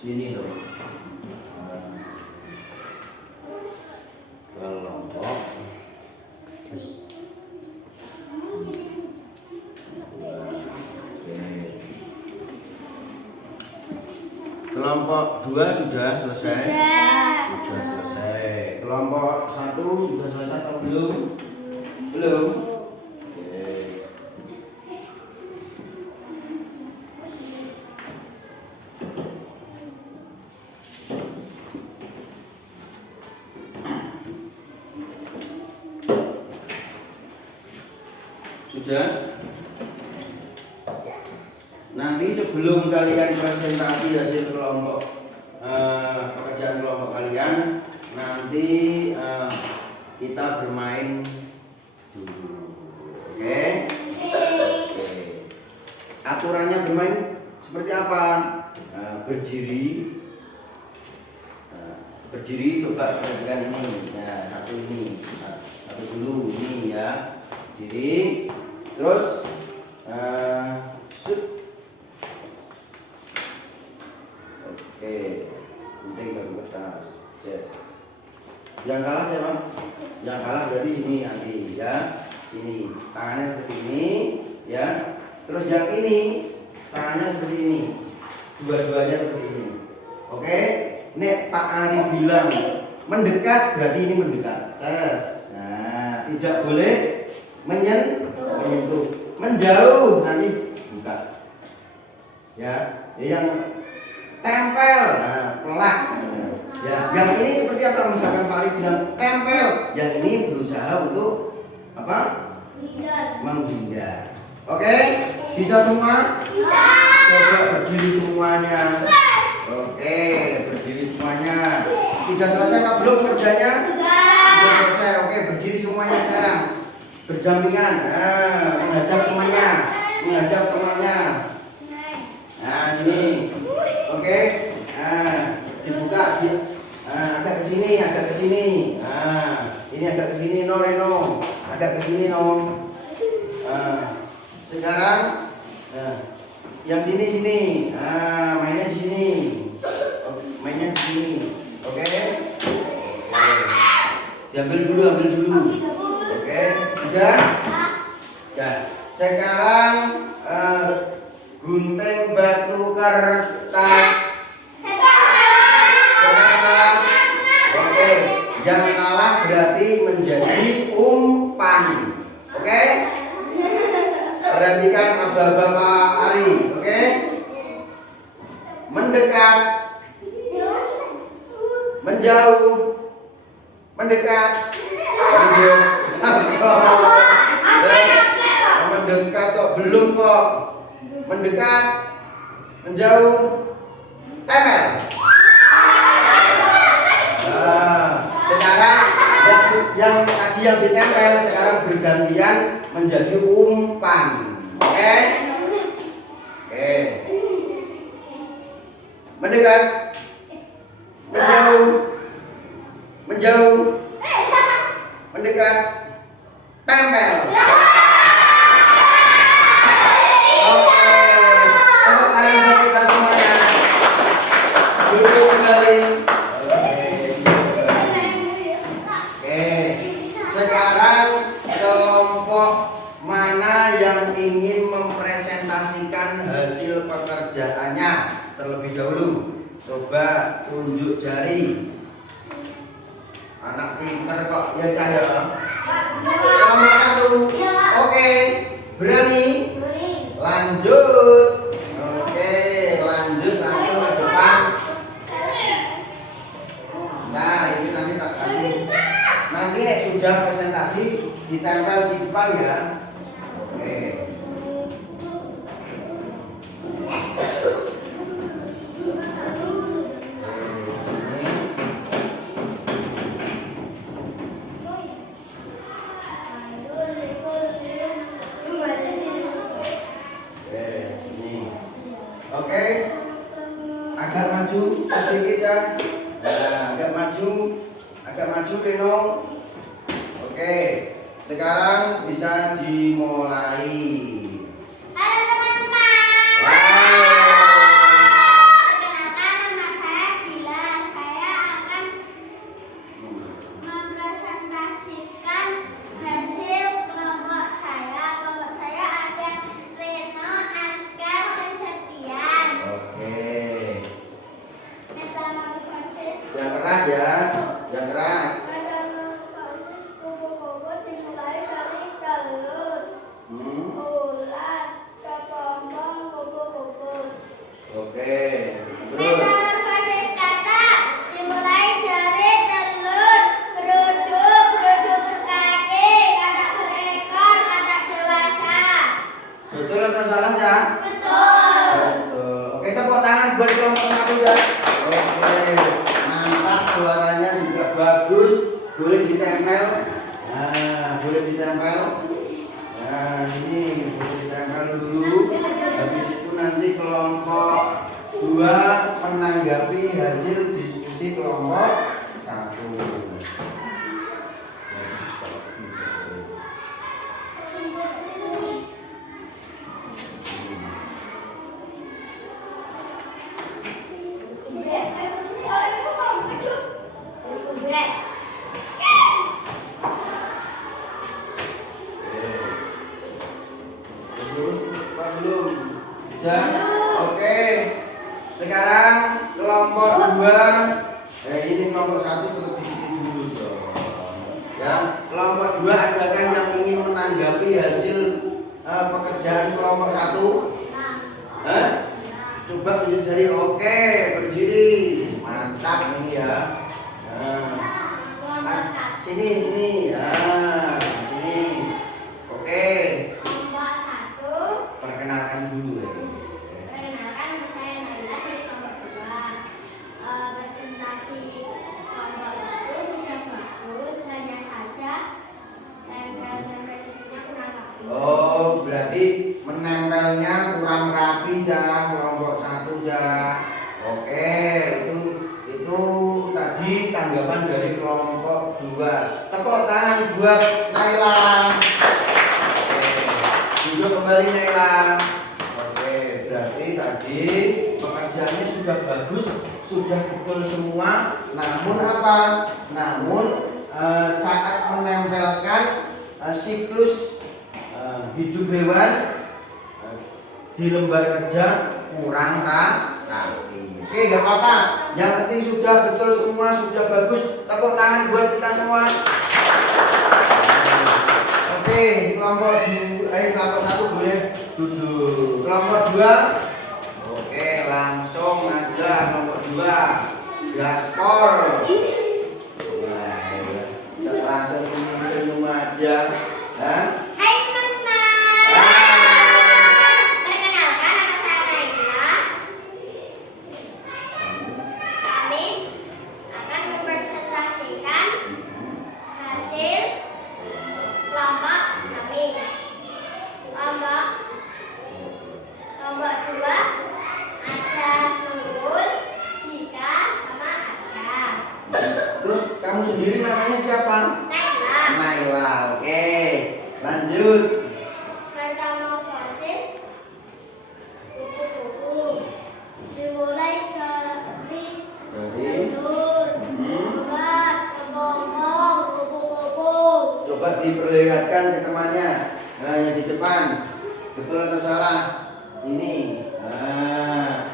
Sini loh, kelompok kelompok 2 sudah selesai. Sudah selesai. Kelompok 1 sudah selesai atau belum? Belum. Sudah. Nanti sebelum kalian presentasi hasil kelompok pekerjaan kelompok kalian, nanti kita bermain dulu. Oke? Aturannya bermain seperti apa? Berdiri. Berdiri, coba perhatikan ini. Ya, satu ini. Satu dulu ini ya. Diri. Terus oke, penting baru kertas. Yes. Yang kalah siapa? Yang kalah berarti ini nanti ya. Sini tangannya seperti ini ya. Terus yang ini tangannya seperti ini. Dua-duanya seperti ini. Oke. Nek Pak Ari bilang mendekat berarti ini mendekat. Yes. Nah, tidak boleh menyentuh. Menjauh nanti buka. Ya, yang tempel, nah, pelak. Ya, yang ini seperti apa? Misalkan Pak Ari bilang tempel, yang ini berusaha untuk apa? Menghindar. Oke, bisa semua? Bisa. Coba berdiri semuanya. Oke, berdiri semuanya. Sudah selesai Pak belum kerjanya? Sudah selesai. Oke, berdiri semuanya sekarang. Berdampingan. Menghadap temannya. Menghadap temannya. Nah, ini. Oke. Dibuka agak ke sini, agak ke sini. Ini agak ke sini, no Reno. Agak ke sini, no. Sekarang yang sini. Mainnya di sini. Mainnya di sini. Oke. Diambil dulu, Oke. Sudah? Ya. Sekarang gunting batu kertas. Oke. Yang kalah berarti menjadi umpan. Oke? Perhatikan aba-aba Pak Ari. Oke? Mendekat. Menjauh. Mendekat. mendekat kok, belum kok. Mendekat, menjauh, tempel. Nah, sekarang yang tadi yang ditempel sekarang bergantian menjadi umpan. Oke? Oke. Mendekat, menjauh, menjauh, mendekat, tempel. Oke, tepuk tangan buat kita semuanya. Duduk kembali. Oke, sekarang kelompok mana yang ingin mempresentasikan hasil pekerjaannya terlebih dahulu? Coba tunjuk jari. Anak pintar kok, ya Cahaya. Nomor 1. Oke, berani? Lanjut. Oke, lanjut langsung ke depan. Nah, ini nanti tak kasih. Nanti nek sudah presentasi ditempel di depan ya. Oke. Oke, agak maju sedikit ya. Nah, agak maju Reno. Oke, sekarang bisa dimulai. Halo teman-teman. Perkenalkan, nama saya Dila. Saya akan mempresentasikan hasil kelompok saya. Kelompok saya ada Reno, Askar, dan Septian. Oke. Metamorfosis. Yang keras ya, yang keras. Metamorfosis kupu-kupu dimulai dari telur, ulat, kepompong, kupu-kupu. Oke. Terus. Metamorfosis kata dimulai dari telur, berudu berkaki, kata berekor, kata dewasa. Betul atau salah ya? Betul. Betul. Oke, tepuk tangan buat kelompok 1 ya. Oke, mantap, suaranya juga bagus. Boleh ditempel. Nah, boleh ditempel. Nah, ini boleh ditempel dulu. Habis itu nanti kelompok 2 menanggapi hasil diskusi kelompok 1. Terus Pak belum? Sudah? Oke. Sekarang kelompok 2. Ini kelompok 1 tetap di sini dulu dong. Ya, kelompok 2 adakah yang ingin menanggapi hasil pekerjaan kelompok 1? Hah? Coba tunjuk jari. Oke, berdiri. Mantap ini ya. Sini. Ah, sini. Oke. Kelompok 1. Perkenalkan dulu ya. Perkenalkan, saya Naila dari kelompok 2. Presentasi kelompok itu sudah bagus, hanya saja tempel-tempel itunya kurang rapi. Oh, berarti menempelnya kurang rapi ya kelompok 1 ya. Oke, itu tadi tanggapan dari kelompok 2. Tepuk tangan buat Naila. Oke, duduk kembali Naila. Oke, berarti tadi pekerjaannya sudah bagus, sudah betul semua. Namun apa? Namun saat menempelkan siklus hidup hewan di lembar kerja kurang rapi. Oke, nggak apa-apa. Yang penting sudah betul semua, sudah bagus. Tepuk tangan buat kita semua. Oke, kelompok 1 boleh duduk. Kelompok 2. Oke, langsung aja kelompok 2. Gaspol. Langsung senyum-senyum aja. Hah? Hai teman-teman. berdiri namanya siapa? Naila. Naila. Oke, lanjut. Metamorfosis kupu-kupu dimulai dari telur, ulat, kembang, kupu-kupu. Coba diperlihatkan ke temannya. Nah, yang di depan. Betul atau salah? Ini. Nah.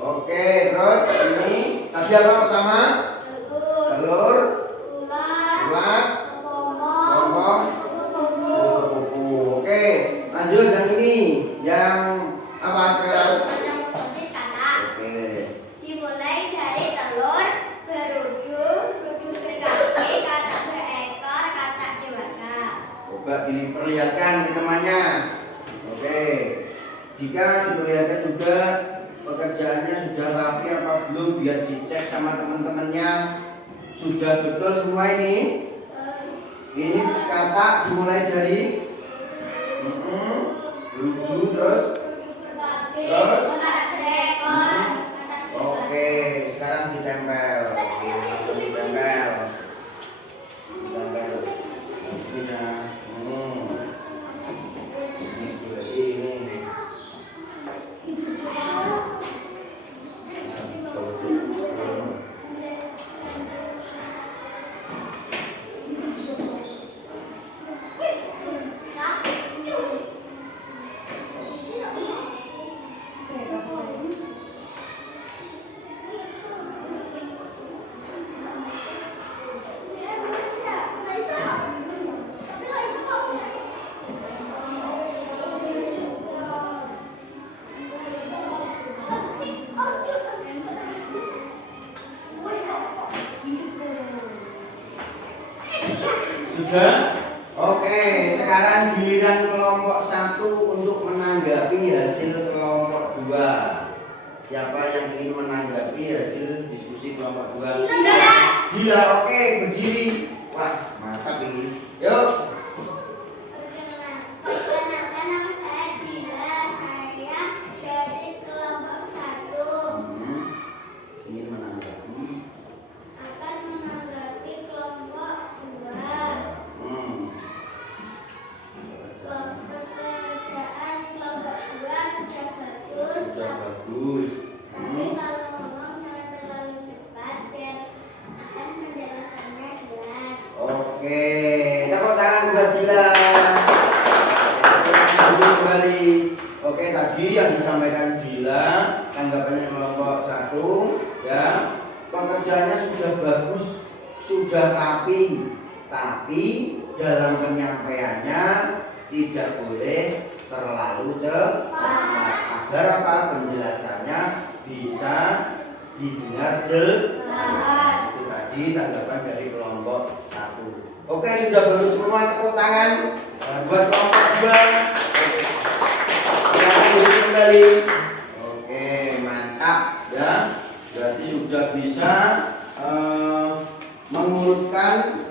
Oke, terus ini tadi apa pertama? Telur, ulat, kepompong, kupu-kupu. Oke, lanjut yang ini. Yang apa sekarang? Metamorfosis katak Oke. dimulai dari telur, berujung, berujung berkaki, katak berekor, katak dewasa. Coba diperlihatkan ke temannya. Oke. Jika diperlihatkan juga pekerjaannya sudah rapi apa belum, biar dicek sama teman-temannya. Sudah betul semua ini. Ini kata dimulai dari berujung terus. Terus? Oke, sekarang ditempel. Oke, langsung ditempel. Ditempel. Ini ya. Ini. Sudah? Oke, sekarang giliran kelompok 1 untuk menanggapi hasil kelompok 2. Siapa yang ingin menanggapi hasil diskusi kelompok 2? Gila, oke, berdiri. Wah, mantap ini. Yuk. Perkenalkan, nama saya Dila. Saya dari kelompok 1 Ingin menanggapi. akan menanggapi kelompok 2. Pekerjaan kelompok 2 sudah bagus. Sudah bagus. Tapi kalau ngomong jangan terlalu cepat biar akan penjelasannya jelas. Oke, tepuk tangan buat Jila. Oke, kembali. Oke, tadi yang disampaikan Jila, tanggapannya kelompok 1, ya. Pekerjaannya sudah bagus, sudah rapi, tapi dalam penyampaiannya tidak boleh terlalu cepat agar apa, penjelasannya bisa didengar jelas. Itu tadi tanggapan dari kelompok 1. Oke, sudah bagus semua, tepuk tangan buat kelompok 2. Silakan duduk kembali. Oke, mantap ya. Berarti sudah bisa mengurutkan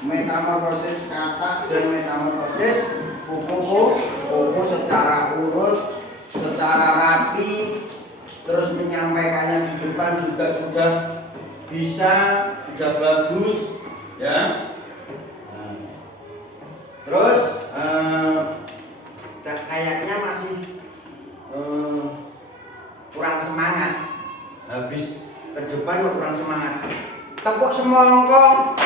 metamorfosis katak dan metamorfosis kupu-kupu secara urut, secara rapi, terus menyampaikannya di depan juga sudah bisa, sudah bagus ya. Terus kayaknya masih kurang semangat, habis ke depan kok kurang semangat. Tepuk semongko.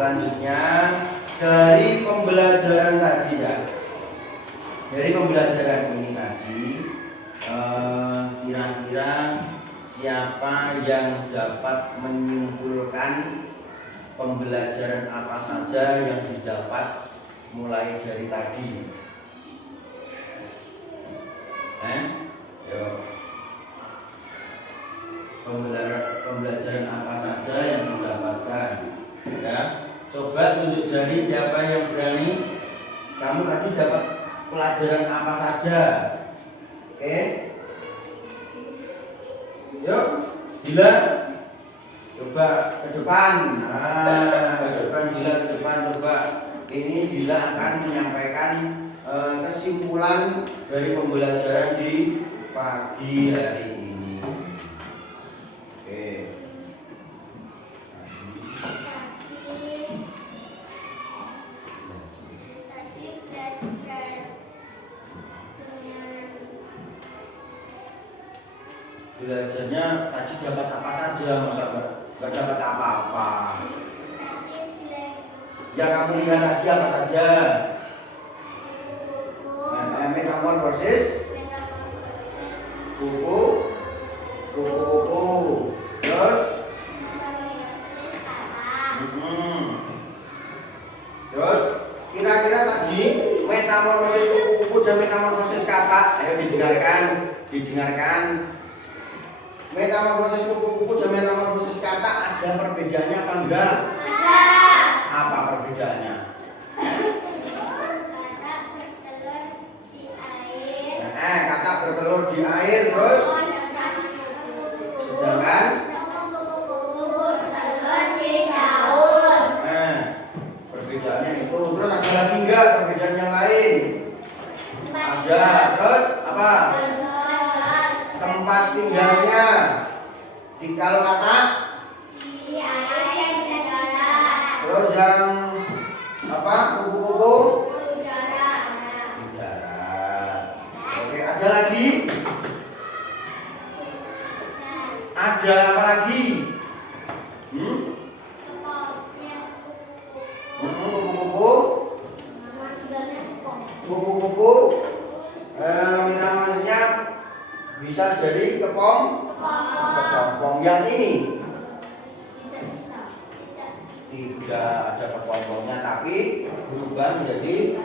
Selanjutnya dari pembelajaran tadi ya, dari pembelajaran ini tadi kira-kira siapa yang dapat menyimpulkan pembelajaran apa saja yang didapat mulai dari tadi? Yo. Pembelajaran apa saja yang didapatkan? Ya. Coba tunjuk jari siapa yang berani. Kamu tadi dapat pelajaran apa saja? Oke. Yuk, Dila. Coba ke depan. Nah, ke depan Dila, ke depan coba. Ini Dila akan menyampaikan kesimpulan dari pembelajaran di pagi hari ini. Oke. Tadi belajar dengan Belajarnya tadi dapat apa saja, masa nggak dapat apa-apa? tadi belajar Yang kamu lihat tadi apa saja? buku Metamorfosis, metamorfosis buku, kupu-kupu, terus, metamorfosis kata terus kira-kira tadi metamorfosis kupu-kupu dan metamorfosis kata, ayo didengarkan. Metamorfosis kupu-kupu dan metamorfosis kata ada perbedaannya apa enggak? ada Apa perbedaannya? kata bertelur di air Kata bertelur di air, terus sedangkan kupu-kupu bertelur di daun. perbedaannya itu. Terus ada lagi enggak perbedaan yang lain? Ada. Terus apa? Tempat tinggalnya. Kalau kata, Di air dan darat. terus yang apa? Kupu-kupu Udara. di darat. Oke, ada lagi? Ada apa lagi? Kepalanya Kupu-kupu. kupu-kupu. Kupu-kupu metamorfosisnya bisa jadi kepompong. Yang ini tidak ada kepompongnya, tapi berubah menjadi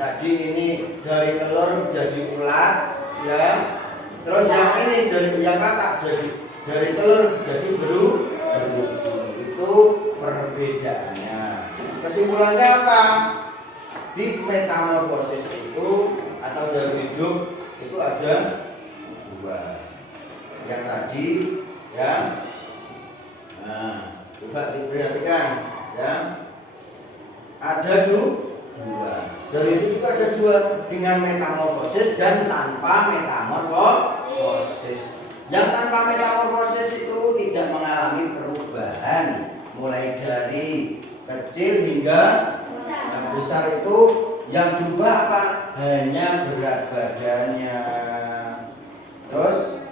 tadi ini dari telur jadi ulat, ya. Terus yang ini yang kata jadi dari telur jadi beru. Itu perbedaannya. Kesimpulannya apa? Di metamorfosis itu atau dalam hidup itu ada dua. Yang tadi ya, coba diperhatikan ya, ada dua. Dari itu juga ada dua, dengan metamorfosis dan tanpa metamorfosis. Yang tanpa metamorfosis itu tidak mengalami perubahan, mulai dari kecil hingga yang besar. Itu yang berubah apa? Hanya berat badannya, terus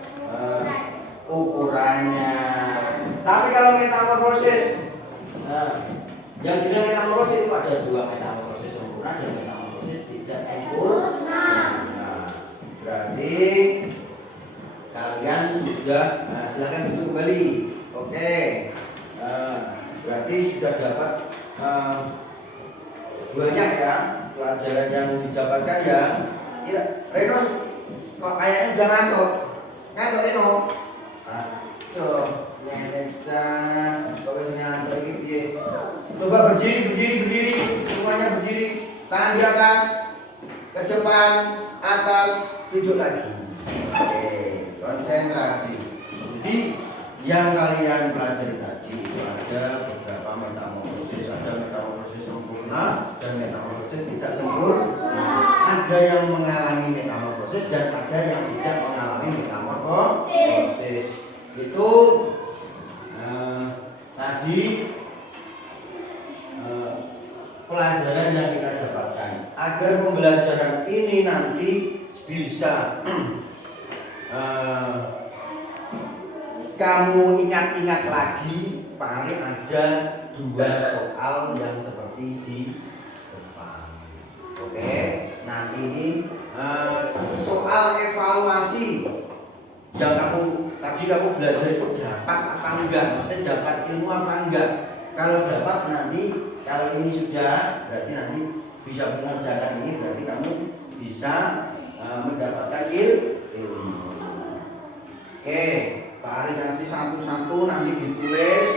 ukurannya. Tapi kalau metamorfosis, yang dengan metamorfosis itu ada dua, metamorfosis sempurna dan metamorfosis tidak sempurna. Berarti kalian sudah, silakan duduk kembali. Oke, berarti sudah dapat banyak ya pelajaran yang didapatkan ya. Tidak, Reno kok kayaknya udah ngantuk Reno. Tuh, neneca, kok wis ngantuk iki piye? Coba berdiri, semuanya berdiri, tangan di atas, ke depan, atas, duduk lagi. Oke, konsentrasi. Jadi yang kalian pelajari tadi itu ada beberapa metamorfosis, ada metamorfosis sempurna dan metamorfosis tidak sempurna. Ada yang mengalami metamorfosis dan ada yang tidak mengalami metamorfosis. Itu tadi pelajaran yang kita dapatkan. Agar pembelajaran ini nanti bisa kamu ingat-ingat lagi, paling ada dua soal yang seperti di depan. Oke, nah ini soal evaluasi yang tadi kamu belajar itu dapat apa enggak, maksudnya dapat ilmu apa enggak. Kalau dapat nanti, kalau ini sudah, berarti nanti bisa mengerjakan ini, berarti kamu bisa mendapatkan ilmu. Oke, Pak Ari kasih satu-satu, nanti ditulis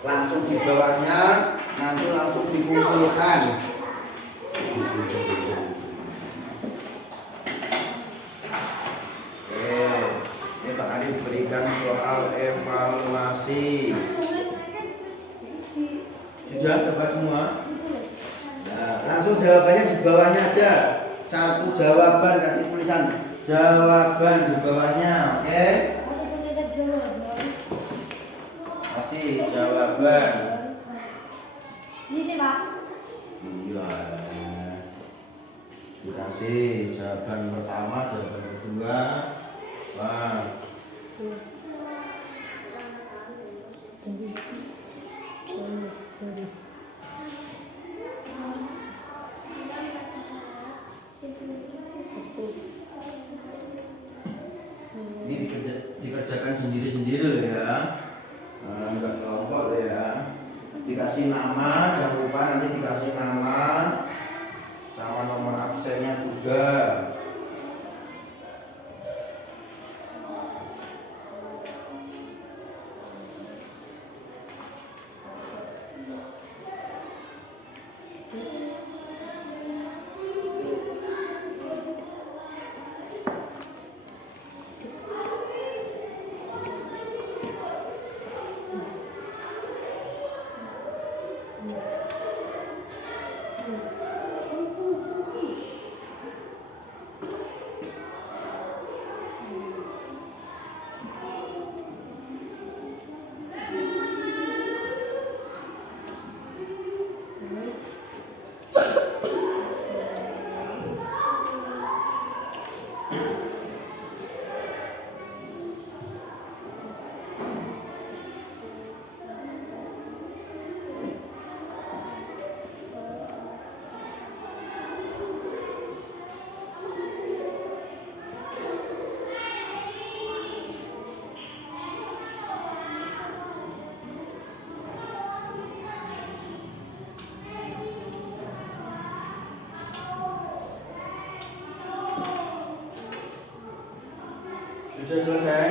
langsung di bawahnya, nanti langsung dikumpulkan. Oke, jawabannya di bawahnya aja. Satu jawaban, kasih tulisan jawaban di bawahnya, oke? Kasih jawaban. Ini Pak. Iya. Dikasih jawaban pertama, jawaban kedua. Wah. Ini dikerjakan sendiri-sendiri loh ya. Enggak kelompok loh ya. Dikasih nama, jangan lupa nanti dikasih nama sama nomor absennya juga. Sudah selesai?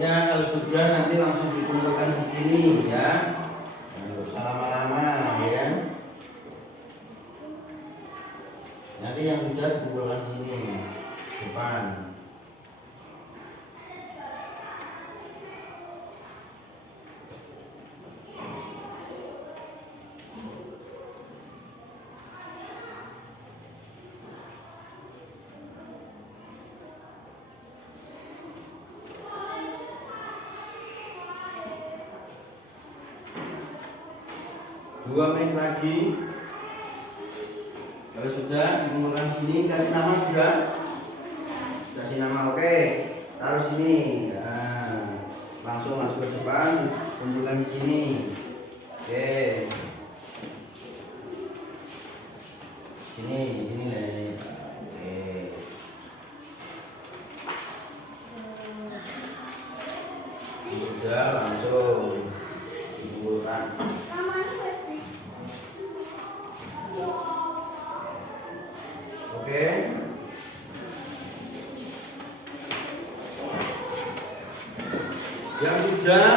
Ya, kalau sudah nanti langsung dikumpulkan di sini ya. Nggak usah lama-lama ya. Nanti yang sudah dikumpulkan di sini depan. Dua menit lagi. Kalau sudah dikumpulkan sini, kasih nama sudah. Kasih nama, oke. Taruh sini. Nah, langsung masuk ke depan, tunjukkan di sini. Oke. Sini nih. Oke. Sudah langsung dikumpulkan. Oke. Yang sudah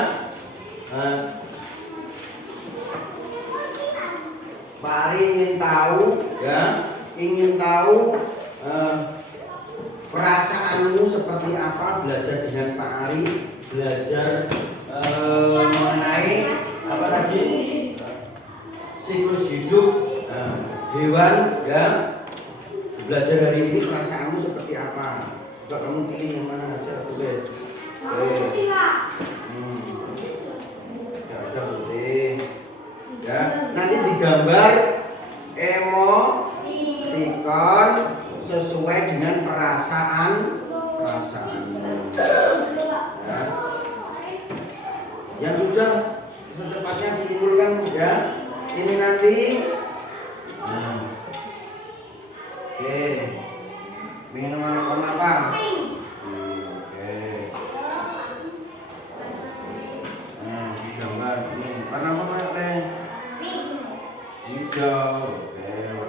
Pak Ari ingin tahu ya, perasaanmu seperti apa belajar dengan Pak Ari, belajar mengenai apa tadi, siklus hidup hewan ya. Belajar hari ini perasaanmu seperti apa? Coba kamu pilih yang mana aja boleh. Oke. Ya, putih. Ya, nanti digambar emoticon sesuai dengan perasaanmu. Ya. Yang sudah secepatnya dikumpulkan ya. Ini nanti. Oke, minuman warna apa? Oke. Gambar ini warna apa Leh? Hijau. Oke.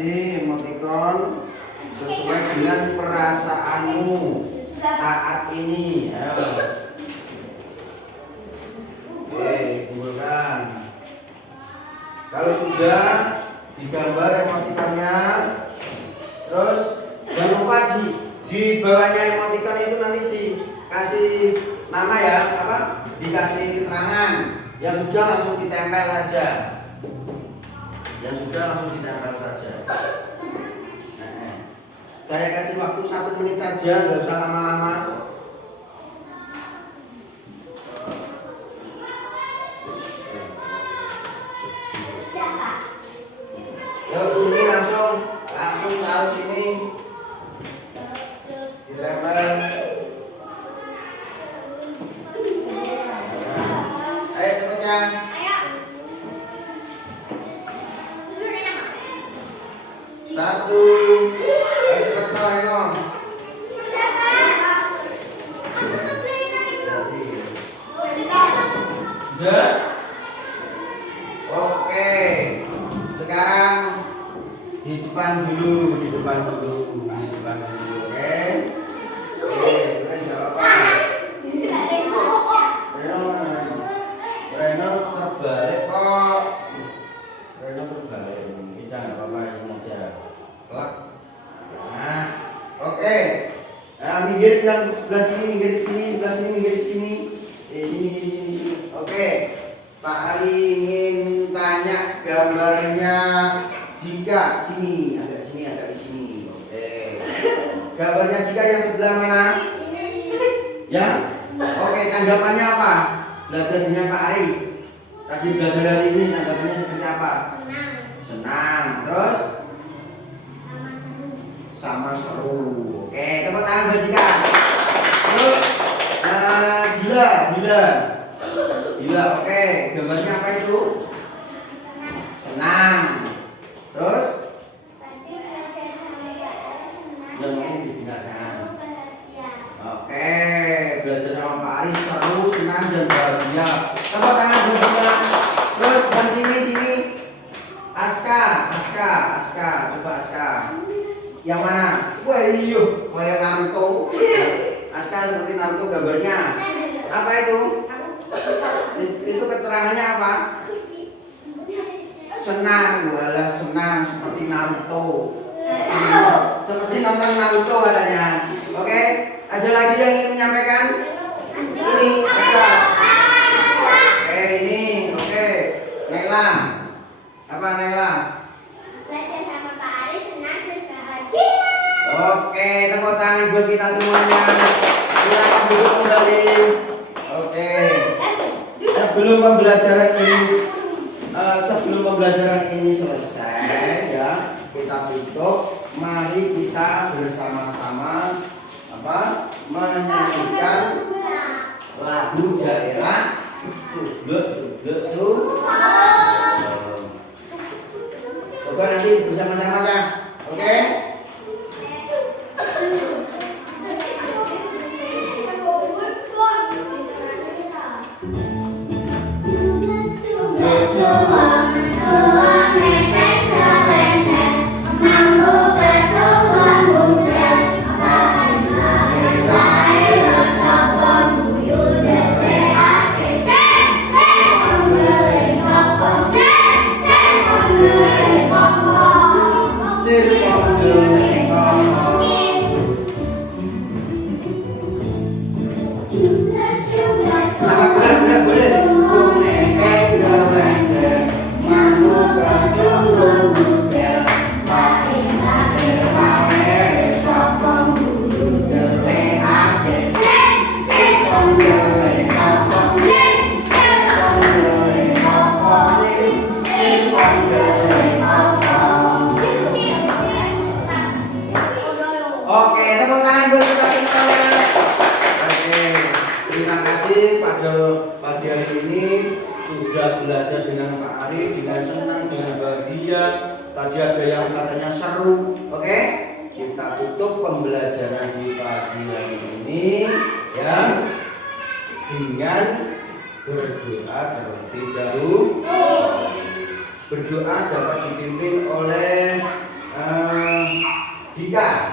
kasih emoticon sesuai dengan perasaanmu saat ini. Ayo. Oke, kumpulkan. Kalau sudah digambar emoticonnya, terus jangan lupa di bawahnya emoticon itu nanti dikasih nama ya, apa? Dikasih keterangan. Yang sudah langsung ditempel saja. Yang sudah langsung ditempel saja. Saya kasih waktu 1 menit saja, nggak usah lama-lama. Yuk sini langsung taruh sini, ditempel. Ayo cepatnya. Satu. Ayo cepat Reno. Sudah? Oke. Sekarang di depan dulu. Oke. Oke, enggak apa-apa. Reno terbalik kok. Kita enggak apa-apa, ini aja. Kelak. Nah, oke. Nah, minggir yang sebelah sini, minggir di sini. Sini. Oke. Pak Ari ingin tanya gambarnya jika agak di sini. Oke. Gambarnya jika yang sebelah mana? Ya. Oke, tanggapannya apa? Belajar dengan Pak Ari. Tadi belajar hari ini tanggapannya seperti apa? Senang. Terus? Sama seru. Oke, tepuk tangan buat Jika. Terus gila. Oke, gambarnya apa itu? Senang. Terus? Yang mau didengarkan. Oke, belajar sama Pak Ari seru, senang dan bahagia. Tepuk tangan buat Jika. Terus dan sini. Aska. Coba Aska. Yang mana? Wah iya, kayak Naruto. Aska seperti Naruto gambarnya. Apa itu? Itu keterangannya apa? Senang, seperti Naruto. Seperti nonton Naruto katanya. Oke, ada lagi yang ingin menyampaikan? Ini Aska. Oke, ini. Oke. Naila. Apa Naila? Belajar sama Pak Ari senang dan bahagia. Oke, tepuk tangan buat kita semuanya. Silakan duduk kembali. Oke. Sebelum pembelajaran ini selesai ya, kita tutup. Mari kita bersama-sama menyanyikan lagu daerah Cubluk Coba nanti bersama-sama ya. Oke? Oke, tepuk tangan buat kita semuanya. Oke, terima kasih pada pagi hari ini sudah belajar dengan Pak Ari dengan senang, dengan bahagia. Tadi ada yang katanya seru. Oke, kita tutup pembelajaran di pagi hari ini ya dengan berdoa terlebih dahulu. Berdoa dapat dipimpin oleh Dika.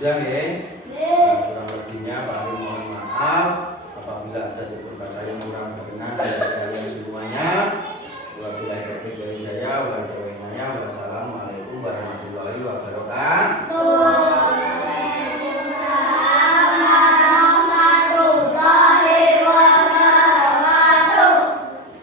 Sudah ya? Kurang lebihnya Pak Ari mohon maaf apabila ada tutur kata yang kurang